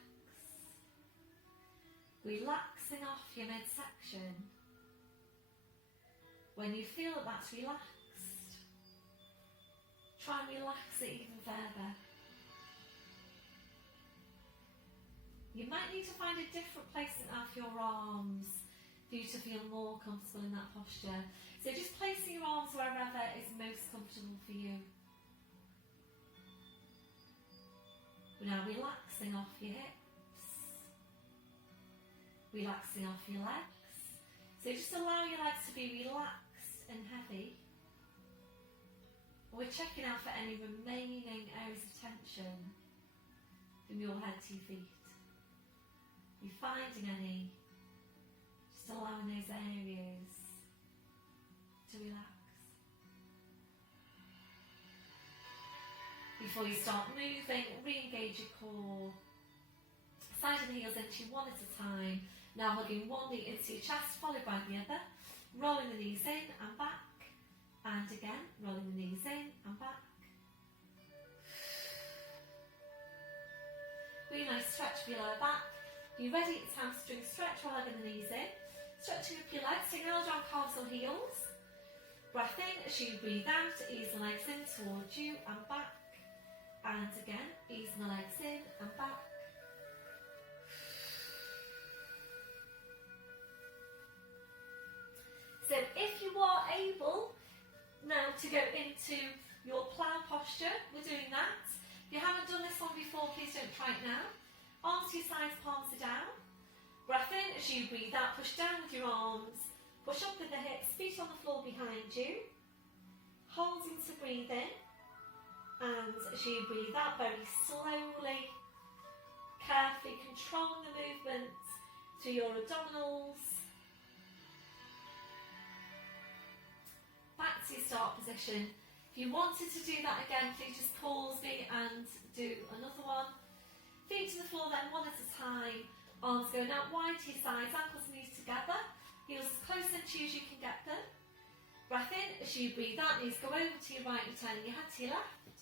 Relaxing off your midsection. When you feel that that's relaxed, try and relax it even further. You might need to find a different placement of your arms for you to feel more comfortable in that posture. So just placing your arms wherever is most comfortable for you. We're now relaxing off your hips, relaxing off your legs. So just allow your legs to be relaxed and heavy. We're checking out for any remaining areas of tension from your head to your feet. If you're finding any, just allowing those areas to relax. Before you start moving, re-engage your core. Sliding the heels into one at a time. Now hugging one knee into your chest, followed by the other. Rolling the knees in and back. And again, rolling the knees in and back. Really nice stretch for your lower back. Are you ready? It's hamstring stretch while hugging the knees in. Stretching up your legs, taking elbows around calves or heels. Breath in as you breathe out, ease the legs in towards you and back. And again, ease the legs in and back. So if you are able now to go into your plough posture, we're doing that. If you haven't done this one before, please don't try it now. Arms to your sides, palms are down. Breath in as you breathe out, push down with your arms, push up with the hips, feet on the floor behind you. Holding to breathe in. And as you breathe out, very slowly, carefully controlling the movement through your abdominals. Back to your start position. If you wanted to do that again, please just pause me and do another one. Feet to the floor then, one at a time. Arms going out wide to your sides, ankles and knees together. Heels as close into you as you can get them. Breath in as you breathe out, knees go over to your right, returning your head to your left.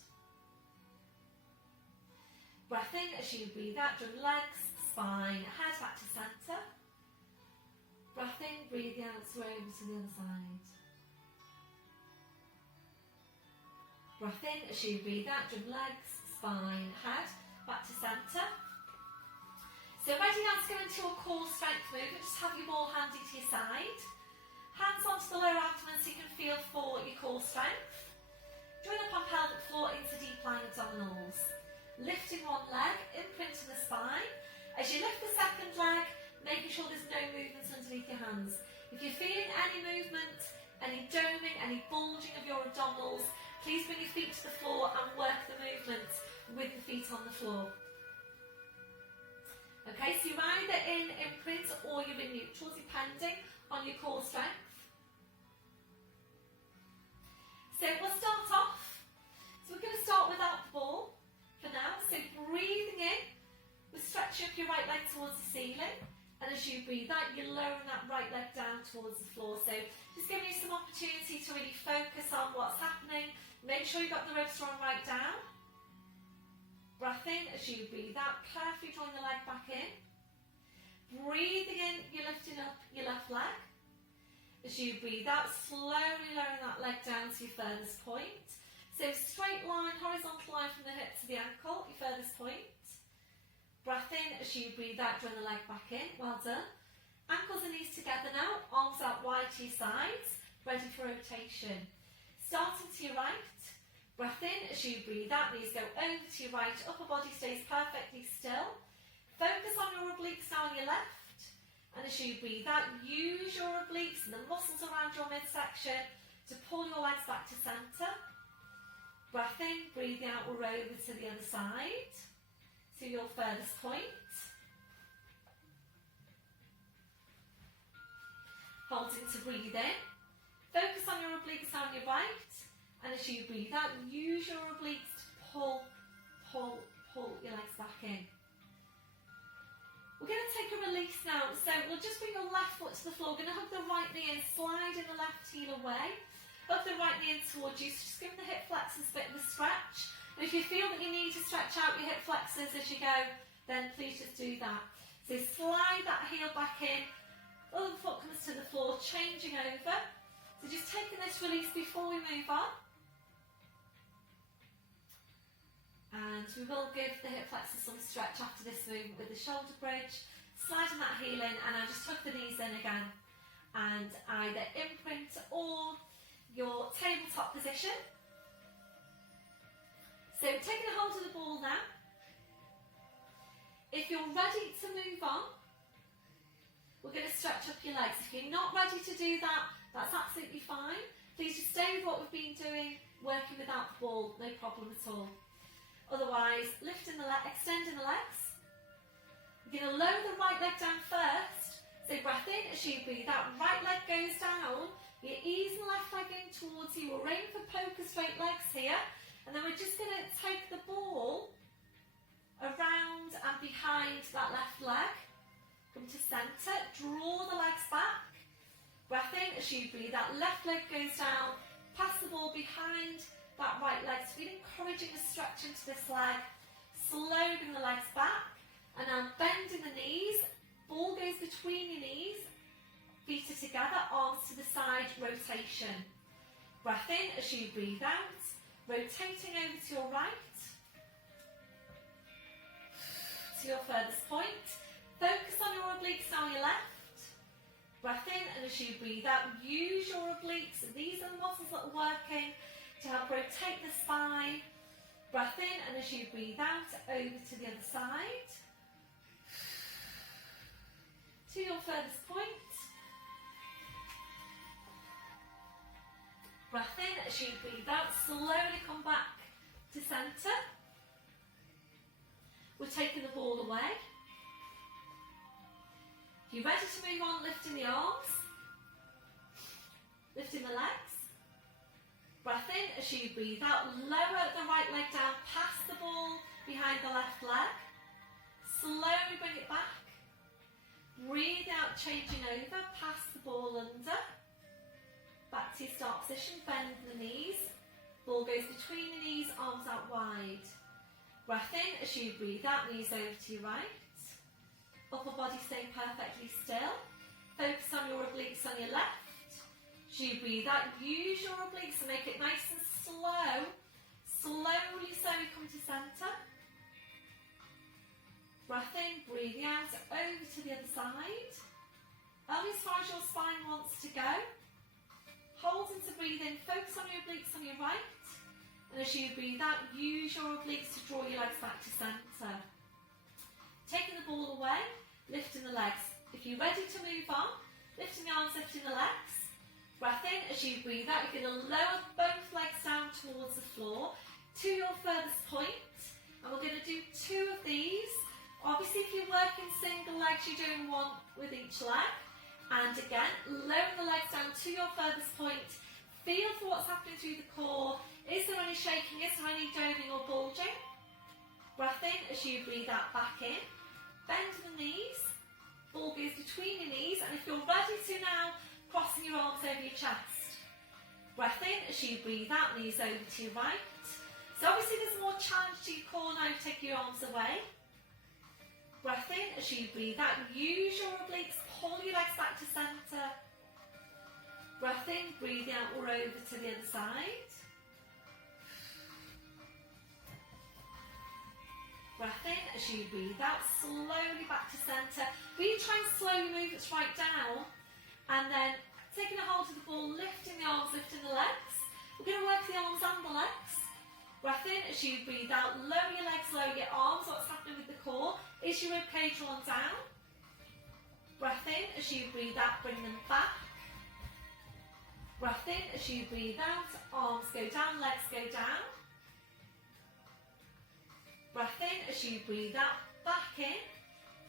Breath in as you breathe out, drum legs, spine, head back to centre. Breath in, breathe out, sway over to the other side. Breath in as you breathe out, drum legs, spine, head back to centre. So ready now to go into a core strength movement, just have your ball handy to your side. Hands onto the lower abdomen so you can feel for your core strength. Join up on pelvic floor into deep lying abdominals. Lifting one leg, imprinting the spine. As you lift the second leg, making sure there's no movement underneath your hands. If you're feeling any movement, any doming, any bulging of your abdominals, please bring your feet to the floor and work the movement with the feet on the floor. Okay, so you're either in imprint or you're in neutrals, depending on your core strength. So we'll start off. So we're going to start without the ball for now. So breathing in, we're stretching up your right leg towards the ceiling. And as you breathe out, you're lowering that right leg down towards the floor. So just giving you some opportunity to really focus on what's happening. Make sure you've got the ribs drawn right down. Breath in as you breathe out, carefully drawing the leg back in. Breathing in, you're lifting up your left leg. As you breathe out, slowly lowering that leg down to your furthest point. So straight line, horizontal line from the hip to the ankle, your furthest point. Breath in as you breathe out, drawing the leg back in. Well done. Ankles and knees together now, arms out wide to your sides, ready for rotation. Starting to your right. Breath in as you breathe out, knees go over to your right, upper body stays perfectly still. Focus on your obliques now on your left. And as you breathe out, use your obliques and the muscles around your midsection to pull your legs back to centre. Breath in, breathing out, we're over to the other side, to your furthest point. Holding to breathe in. Focus on your obliques on your right. And as you breathe out, use your obliques to pull your legs back in. We're going to take a release now, so we'll just bring your left foot to the floor. We're going to hug the right knee in, sliding the left heel away. Hug the right knee in towards you, so just give the hip flexors a bit of a stretch. And if you feel that you need to stretch out your hip flexors as you go, then please just do that. So slide that heel back in, other foot comes to the floor, changing over. So just taking this release before we move on. And we will give the hip flexors some stretch after this movement with the shoulder bridge. Sliding that heel in, and I just tuck the knees in again. And either imprint or your tabletop position. So taking a hold of the ball now. If you're ready to move on, we're going to stretch up your legs. If you're not ready to do that, that's absolutely fine. Please just stay with what we've been doing, working without the ball, no problem at all. Otherwise, lifting the leg, extending the legs. We're going to lower the right leg down first. So breath in as you breathe out. Right leg goes down. You're easing the left leg in towards you. We're aiming for poker straight legs here. And then we're just going to take the ball around and behind that left leg. Come to centre. Draw the legs back. Breath in as you breathe out. Left leg goes down. Pass the ball behind that right leg, so we're encouraging a stretch into this leg, sloping the legs back, and now bending the knees, ball goes between your knees, feet are together, arms to the side, rotation. Breath in as you breathe out, rotating over to your right, to your furthest point. Focus on your obliques now on your left. Breath in, and as you breathe out, use your obliques, these are the muscles that are working to help rotate the spine. Breath in, and as you breathe out, over to the other side. To your furthest point. Breath in, as you breathe out, slowly come back to centre. We're taking the ball away. If you're ready to move on, lifting the arms. Lifting the legs. Breath in as you breathe out, lower the right leg down, pass the ball behind the left leg. Slowly bring it back. Breathe out, changing over, pass the ball under. Back to your start position, bend the knees. Ball goes between the knees, arms out wide. Breath in as you breathe out, knees over to your right. Upper body staying perfectly still. Focus on your obliques on your left. As you breathe out, use your obliques and make it nice and slow. Slowly come to centre. Breath in, breathing out, over to the other side. Only as far as your spine wants to go. Holding to breathe in, focus on your obliques on your right. And as you breathe out, use your obliques to draw your legs back to centre. Taking the ball away, lifting the legs. If you're ready to move on, lifting the arms, lifting the legs. Breath in, as you breathe out, you're going to lower both legs down towards the floor to your furthest point. And we're going to do 2 of these. Obviously, if you're working single legs, you're doing 1 with each leg. And again, lower the legs down to your furthest point. Feel for what's happening through the core. Is there any shaking? Is there any doving or bulging? Breath in as you breathe out, back in. Bend the knees. Ball goes between your knees. And if you're ready to now, crossing your arms over your chest. Breath in as you breathe out, knees over to your right. So obviously there's more challenge to your core now, take your arms away. Breath in as you breathe out, use your obliques, pull your legs back to centre. Breath in, breathe out, we're over to the other side. Breath in as you breathe out, slowly back to centre. Really try and slowly move it right down. And then taking a hold of the ball, lifting the arms, lifting the legs. We're going to work the arms and the legs. Breath in as you breathe out, lower your legs, lower your arms. What's happening with the core? Is your ribcage drawn down? Breath in as you breathe out, bring them back. Breath in as you breathe out, arms go down, legs go down. Breath in as you breathe out, back in.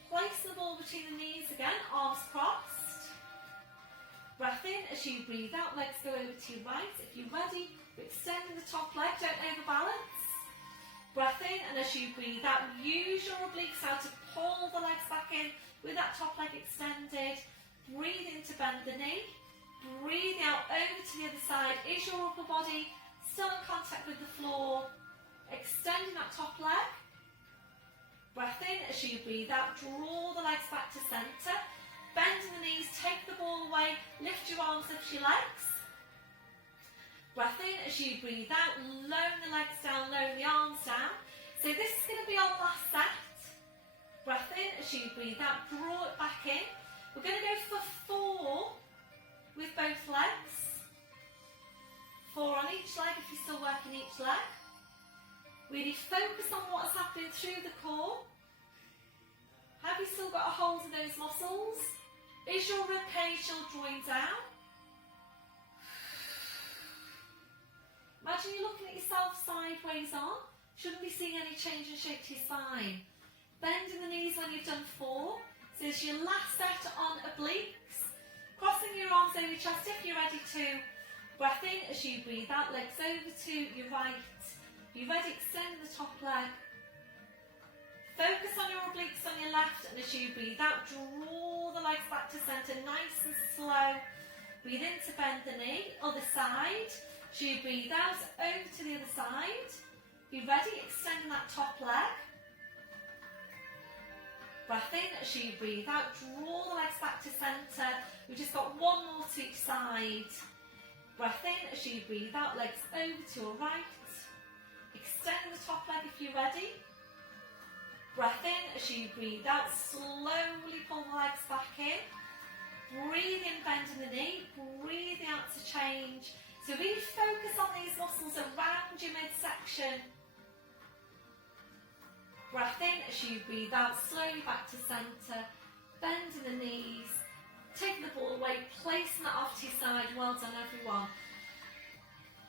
Place the ball between the knees again, arms crossed. Breath in as you breathe out, legs go over to your right. If you're ready, we're extending the top leg, don't overbalance. Breath in, and as you breathe out, use your obliques now to pull the legs back in with that top leg extended. Breathe in to bend the knee. Breathe out over to the other side. Is your upper body still in contact with the floor? Extending that top leg. Breath in as you breathe out, draw the legs back to centre. Bend the knees, take the ball away, lift your arms, lift your legs. Breath in as you breathe out, lower the legs down, lower the arms down. So this is going to be our last set. Breath in as you breathe out, draw it back in. We're going to go for 4 with both legs. 4 on each leg if you're still working each leg. Really focus on what's happening through the core. Have you still got a hold of those muscles? Is your ribcage still drawing down? Imagine you're looking at yourself sideways on. Shouldn't be seeing any change in shape to your spine. Bending the knees when you've done 4. So it's your last set on obliques. Crossing your arms over your chest if you're ready to. Breath in as you breathe out, legs over to your right. You're ready, extend the top leg. Focus on your obliques on your left, and as you breathe out, draw the legs back to centre, nice and slow. Breathe in to bend the knee, other side. As you breathe out, over to the other side. Be ready, extending that top leg. Breath in as you breathe out, draw the legs back to centre. We've just got 1 more to each side. Breath in as you breathe out, legs over to your right. Extend the top leg if you're ready. Breath in as you breathe out, slowly pull the legs back in. Breathe in, bending the knee, breathing out to change. So really focus on these muscles around your midsection. Breath in as you breathe out, slowly back to centre, bending the knees, taking the ball away, placing that off to your side. Well done everyone.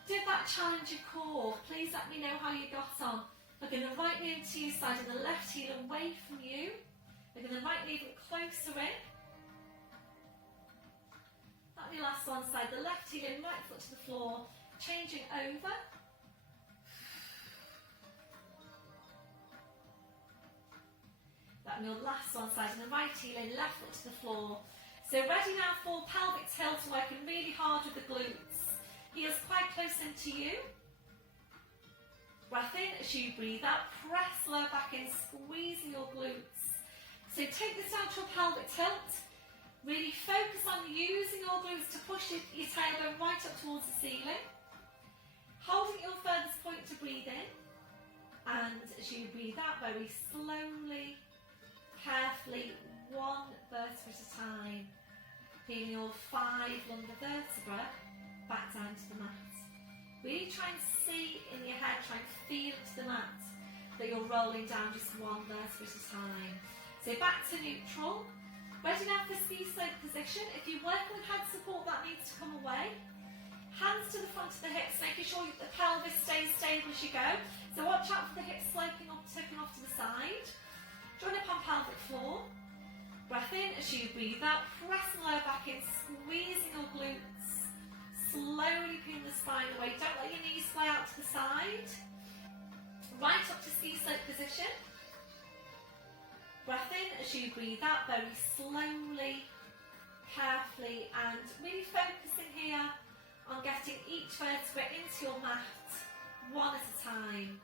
Did that challenge your core? Please let me know how you got on. Looking the right knee into your side and the left heel away from you. Looking the right knee even closer in. That'll be last one side. The left heel in, right foot to the floor. Changing over. That'll be your last one side. And the right heel in, left foot to the floor. So ready now for pelvic tilt, working really hard with the glutes. Heels quite close into you. Breath in as you breathe out, press lower back in, squeezing your glutes. So take this down to a pelvic tilt. Really focus on using your glutes to push your tailbone right up towards the ceiling. Holding your furthest point to breathe in. And as you breathe out, very slowly, carefully, 1 vertebra at a time. Feeling your 5 lumbar vertebrae back down to the mat. Really try and see in your head, try and feel to the mat that you're rolling down just 1 vertebra at a time. So back to neutral. Ready now for ski slope position. If you're working with head support, that needs to come away. Hands to the front of the hips, making sure that the pelvis stays stable as you go. So watch out for the hips sloping up, tipping off to the side. Join up on pelvic floor. Breath in as you breathe out, pressing the lower back in, squeezing your glutes. Slowly pin the spine away, don't let your knees sway out to the side. Right up to ski slope position. Breath in as you breathe out, very slowly, carefully, and really focusing here on getting each vertebra into your mat, one at a time.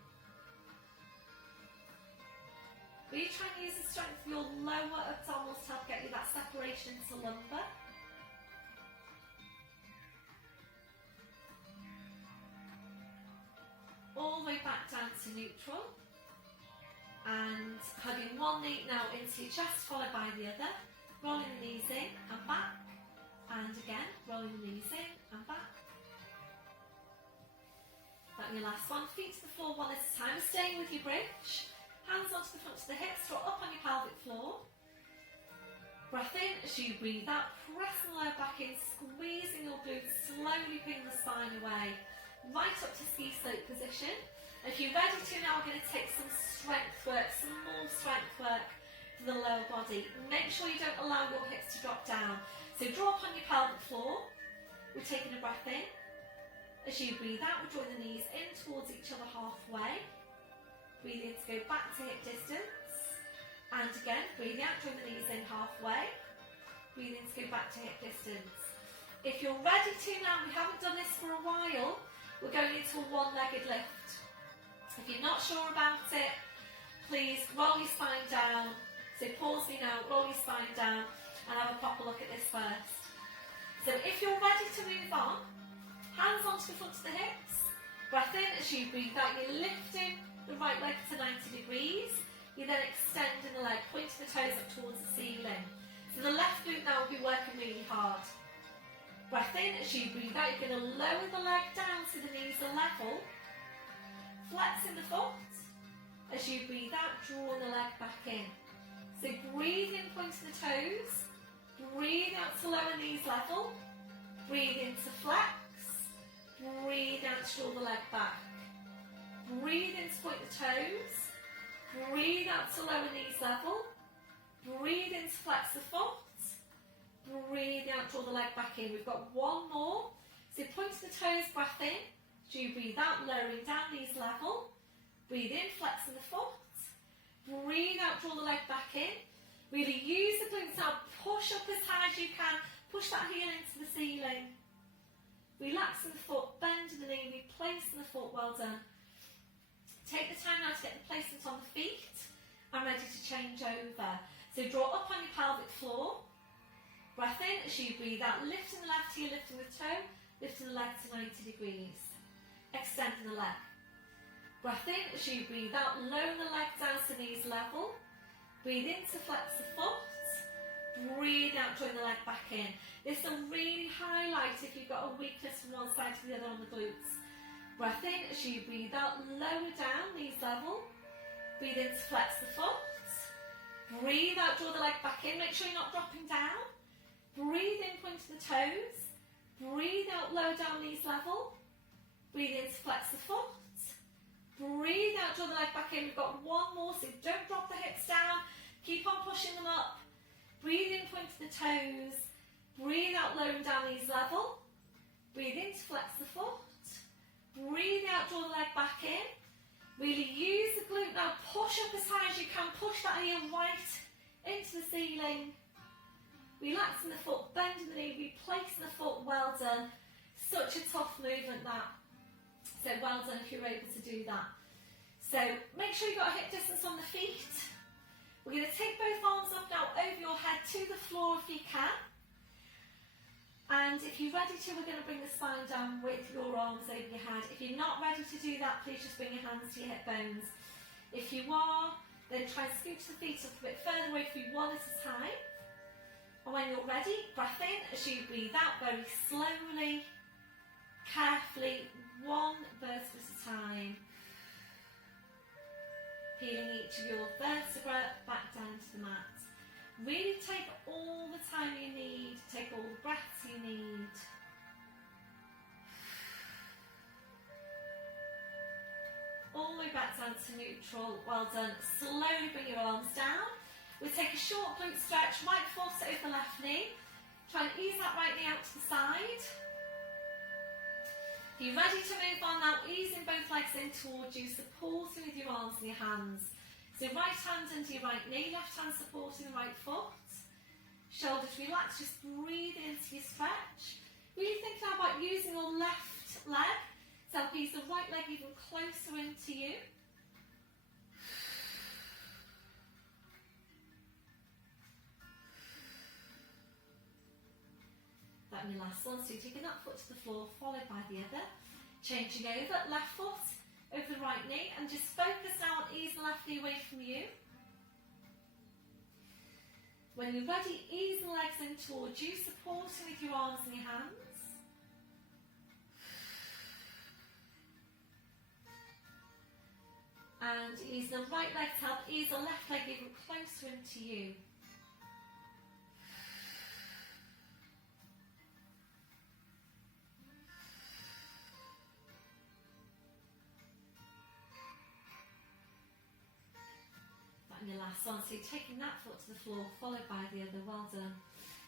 Really try and use the strength of your lower abdominals to help get you that separation into lumbar. All the way back down to neutral. And hugging one knee now into your chest, followed by the other. Rolling the knees in and back. And again, rolling the knees in and back. That your last one. Feet to the floor one at a time. Staying with your bridge. Hands onto the front of the hips, draw up on your pelvic floor. Breath in as you breathe out, pressing the lower back in, squeezing your glutes, slowly pulling the spine away. Right up to ski slope position. If you're ready to now, we're going to take some strength work, some more strength work to the lower body. Make sure you don't allow your hips to drop down. So draw up on your pelvic floor. We're taking a breath in. As you breathe out, we're drawing the knees in towards each other halfway. Breathe in to go back to hip distance. And again, breathe out, drawing the knees in halfway. Breathe in to go back to hip distance. If you're ready to now, we haven't done this for a while, we're going into a one-legged lift. If you're not sure about it, please roll your spine down. So pause me now, roll your spine down and have a proper look at this first. So if you're ready to move on, hands onto the front of the hips. Breath in as you breathe out, you're lifting the right leg to 90 degrees. You're then extending the leg, pointing the toes up towards the ceiling. So the left glute now will be working really hard. Breath in as you breathe out, you're going to lower the leg down so the knees are level. Flexing the foot. As you breathe out, drawing the leg back in. So breathe in, pointing the toes. Breathe out to lower knees level. Breathe in to flex. Breathe out to draw the leg back. Breathe in to point the toes. Breathe out to lower knees level. Breathe in to flex the foot. Breathe out, draw the leg back in. We've got one more. So point the toes, breath in. As you breathe out, lowering down, knees level. Breathe in, flexing the foot. Breathe out, draw the leg back in. Really use the glutes now. Push up as high as you can. Push that heel into the ceiling. Relaxing the foot, bending the knee, replacing the foot, well done. Take the time now to get the placement on the feet. I'm ready to change over. So draw up on your pelvic floor. Breath in as you breathe out, lifting the left heel, lifting the toe, lifting the leg to 90 degrees. Extending the leg. Breath in as you breathe out, lowering the leg down to knees level. Breathe in to flex the foot. Breathe out, drawing the leg back in. This will really highlight if you've got a weakness from one side to the other on the glutes. Breath in as you breathe out, lower down, knees level. Breathe in to flex the foot. Breathe out, draw the leg back in. Make sure you're not dropping down. Breathe in, point to the toes. Breathe out, lower down, knees level. Breathe in to flex the foot. Breathe out, draw the leg back in. We've got one more, so don't drop the hips down. Keep on pushing them up. Breathe in, point to the toes. Breathe out, lowering down, knees level. Breathe in to flex the foot. Breathe out, draw the leg back in. Really use the glute now. Push up as high as you can. Push that heel right into the ceiling. Relaxing the foot, bending the knee, replacing the foot. Well done. Such a tough movement that. So well done if you're able to do that. So make sure you've got a hip distance on the feet. We're going to take both arms up now over your head to the floor if you can. And if you're ready to, we're going to bring the spine down with your arms over your head. If you're not ready to do that, please just bring your hands to your hip bones. If you are, then try and scooch the feet up a bit further away for you, one at a time. And when you're ready, breath in as you breathe out very slowly, carefully, one vertebra at a time. Peeling each of your vertebrae back down to the mat. Really take all the time you need, take all the breaths you need. All the way back down to neutral, well done. Slowly bring your arms down We'll take a short glute stretch, right foot over the left knee. Try and ease that right knee out to the side. If you're ready to move on now, easing both legs in towards you, supporting with your arms and your hands. So right hand under your right knee, left hand supporting the right foot. Shoulders relaxed, just breathe into your stretch. Really think now about using your left leg to help ease the right leg even closer into you. That in your last one, so you're taking that foot to the floor, followed by the other. Changing over, left foot over the right knee, and just focus now on easing the left knee away from you. When you're ready, ease the legs in towards you, supporting with your arms and your hands. And ease the right leg to help ease the left leg even closer into you. Your last one, so you're taking that foot to the floor, followed by the other, well done.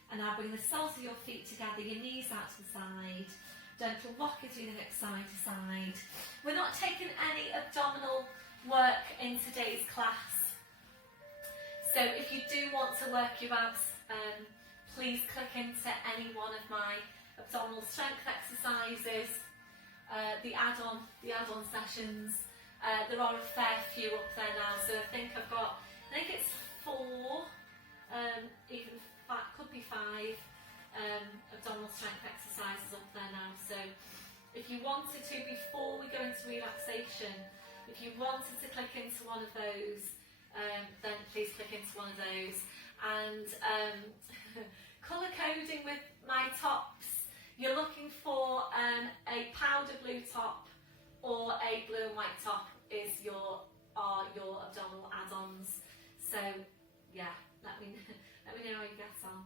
And now bring the soles of your feet together, your knees out to the side, gentle rocking through the hips side to side. We're not taking any abdominal work in today's class, so if you do want to work your abs, please click into any one of my abdominal strength exercises, the add-on sessions. There are a fair few up there now, so I think it's 4, even 5, could be 5 abdominal strength exercises up there now. So if you wanted to, before we go into relaxation, if you wanted to click into one of those, then please click into one of those. And colour coding with my tops, you're looking for a powder blue top or a blue and white top is your abdominal add-ons. So yeah, let me know how you get on.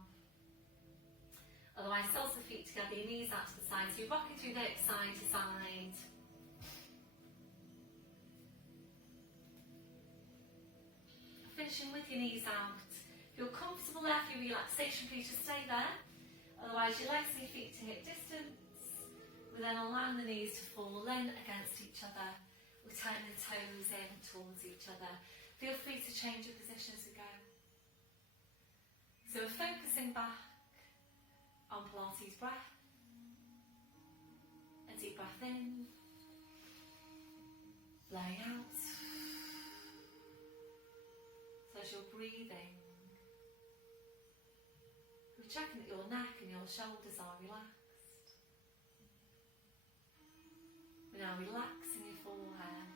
Otherwise, soles of the feet together, your knees out to the side, so you're rocking through the hips side to side. Finishing with your knees out. If you're comfortable there for your relaxation, please just stay there. Otherwise, your legs and your feet to hip distance. We're then allowing the knees to fall in against each other. We're turning the toes in towards each other. Feel free to change your position as we go. So we're focusing back on Pilates breath. A deep breath in, blowing out. So as you're breathing, we're checking that your neck and your shoulders are relaxed. We're now relaxing your forehead.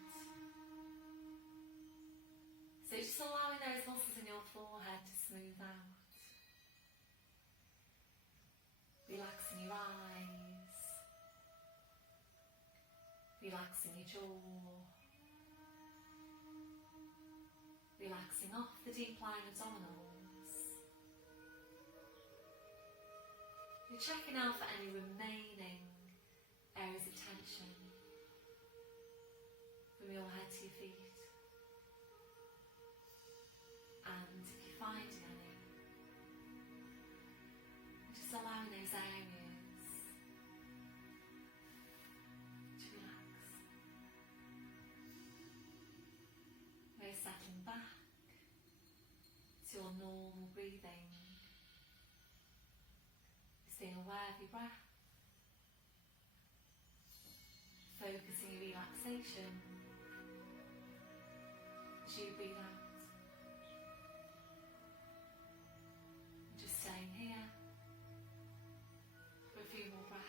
So just allowing those muscles in your forehead to smooth out. Relaxing your eyes. Relaxing your jaw. Relaxing off the deep lying abdominals. You're checking out for any remaining areas of tension from your head to your feet. And if you find any, just allowing those areas to relax. We're settling back to your normal breathing. Staying aware of your breath. Focusing your relaxation as you breathe out. Just staying here for a few more breaths.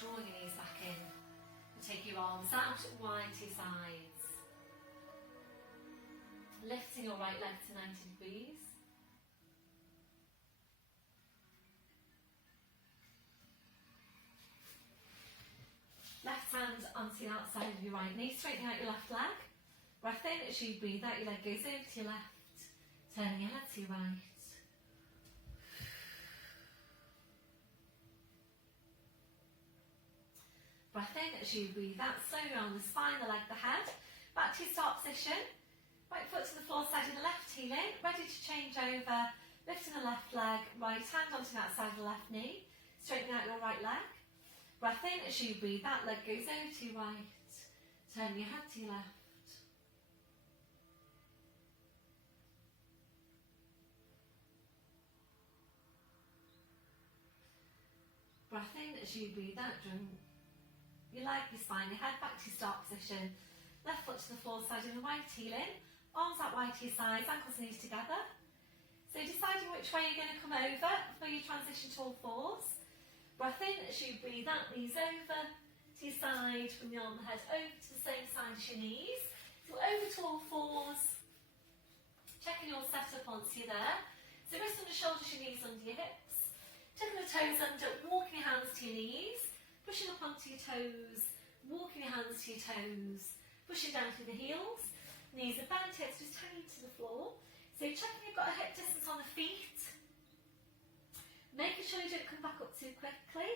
draw your knees back in. Take your arms out wide to your sides. Lifting your right leg to 90 degrees. Left hand onto the outside of your right knee, straightening out your left leg. Breath in as you breathe out, your leg goes over to your left, turning your head to your right. Breath in as you breathe out, slowly around the spine, the leg, the head. Back to your start position. Right foot to the floor, side of the left heel in. Ready to change over. Lifting the left leg, right hand onto the outside of the left knee. Straightening out your right leg. Breath in as you breathe out, leg goes over to your right. Turn your head to your left. Breath in as you breathe out, drawing your leg, your spine, your head back to your start position. Left foot to the floor, side of the right heel in. Arms out wide to your sides, ankles and knees together. So deciding which way you're going to come over for your transition to all fours. Breath in as you breathe out, knees over to your side, from the arm and the head over to the same side as your knees. So over to all fours. Checking your setup once you're there. So wrists under shoulders, your knees under your hips. Tucking the toes under, walking your hands to your knees. Pushing up onto your toes, walking your hands to your toes, pushing down through the heels, knees are bent, hips just hanging to the floor. So checking you've got a hip distance on the feet, making sure you don't come back up too quickly.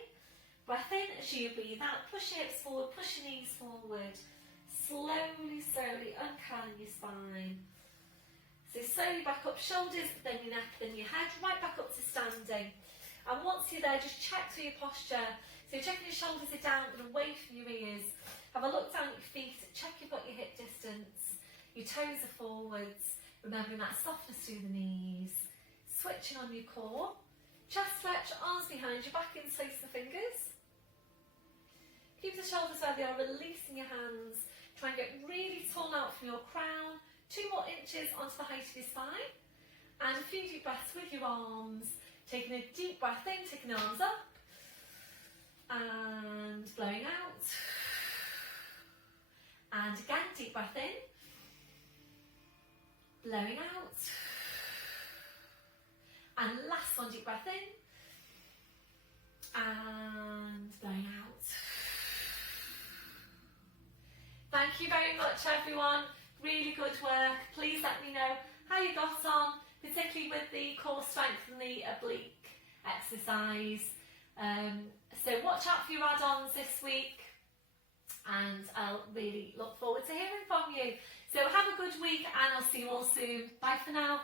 Breath in as you breathe out, push your hips forward, push your knees forward, slowly, slowly uncurling your spine. So slowly back up, shoulders, then your neck, then your head, right back up to standing. And once you're there, just check through your posture. So checking your shoulders are down and away from your ears. Have a look down at your feet, check you've got your hip distance. Your toes are forwards, remembering that softness through the knees. Switching on your core. Chest stretch, arms behind you, back interlace the fingers. Keep the shoulders where they are, releasing your hands. Try and get really tall out from your crown. 2 more inches onto the height of your spine. And a few deep breaths with your arms. Taking a deep breath in, taking the arms up. And blowing out. And again, deep breath in. Blowing out. And last one, deep breath in. And blowing out. Thank you very much, everyone. Really good work. Please let me know how you got on, particularly with the core strength and the oblique exercise. So watch out for your add-ons this week, and I'll really look forward to hearing from you. So have a good week, and I'll see you all soon. Bye for now.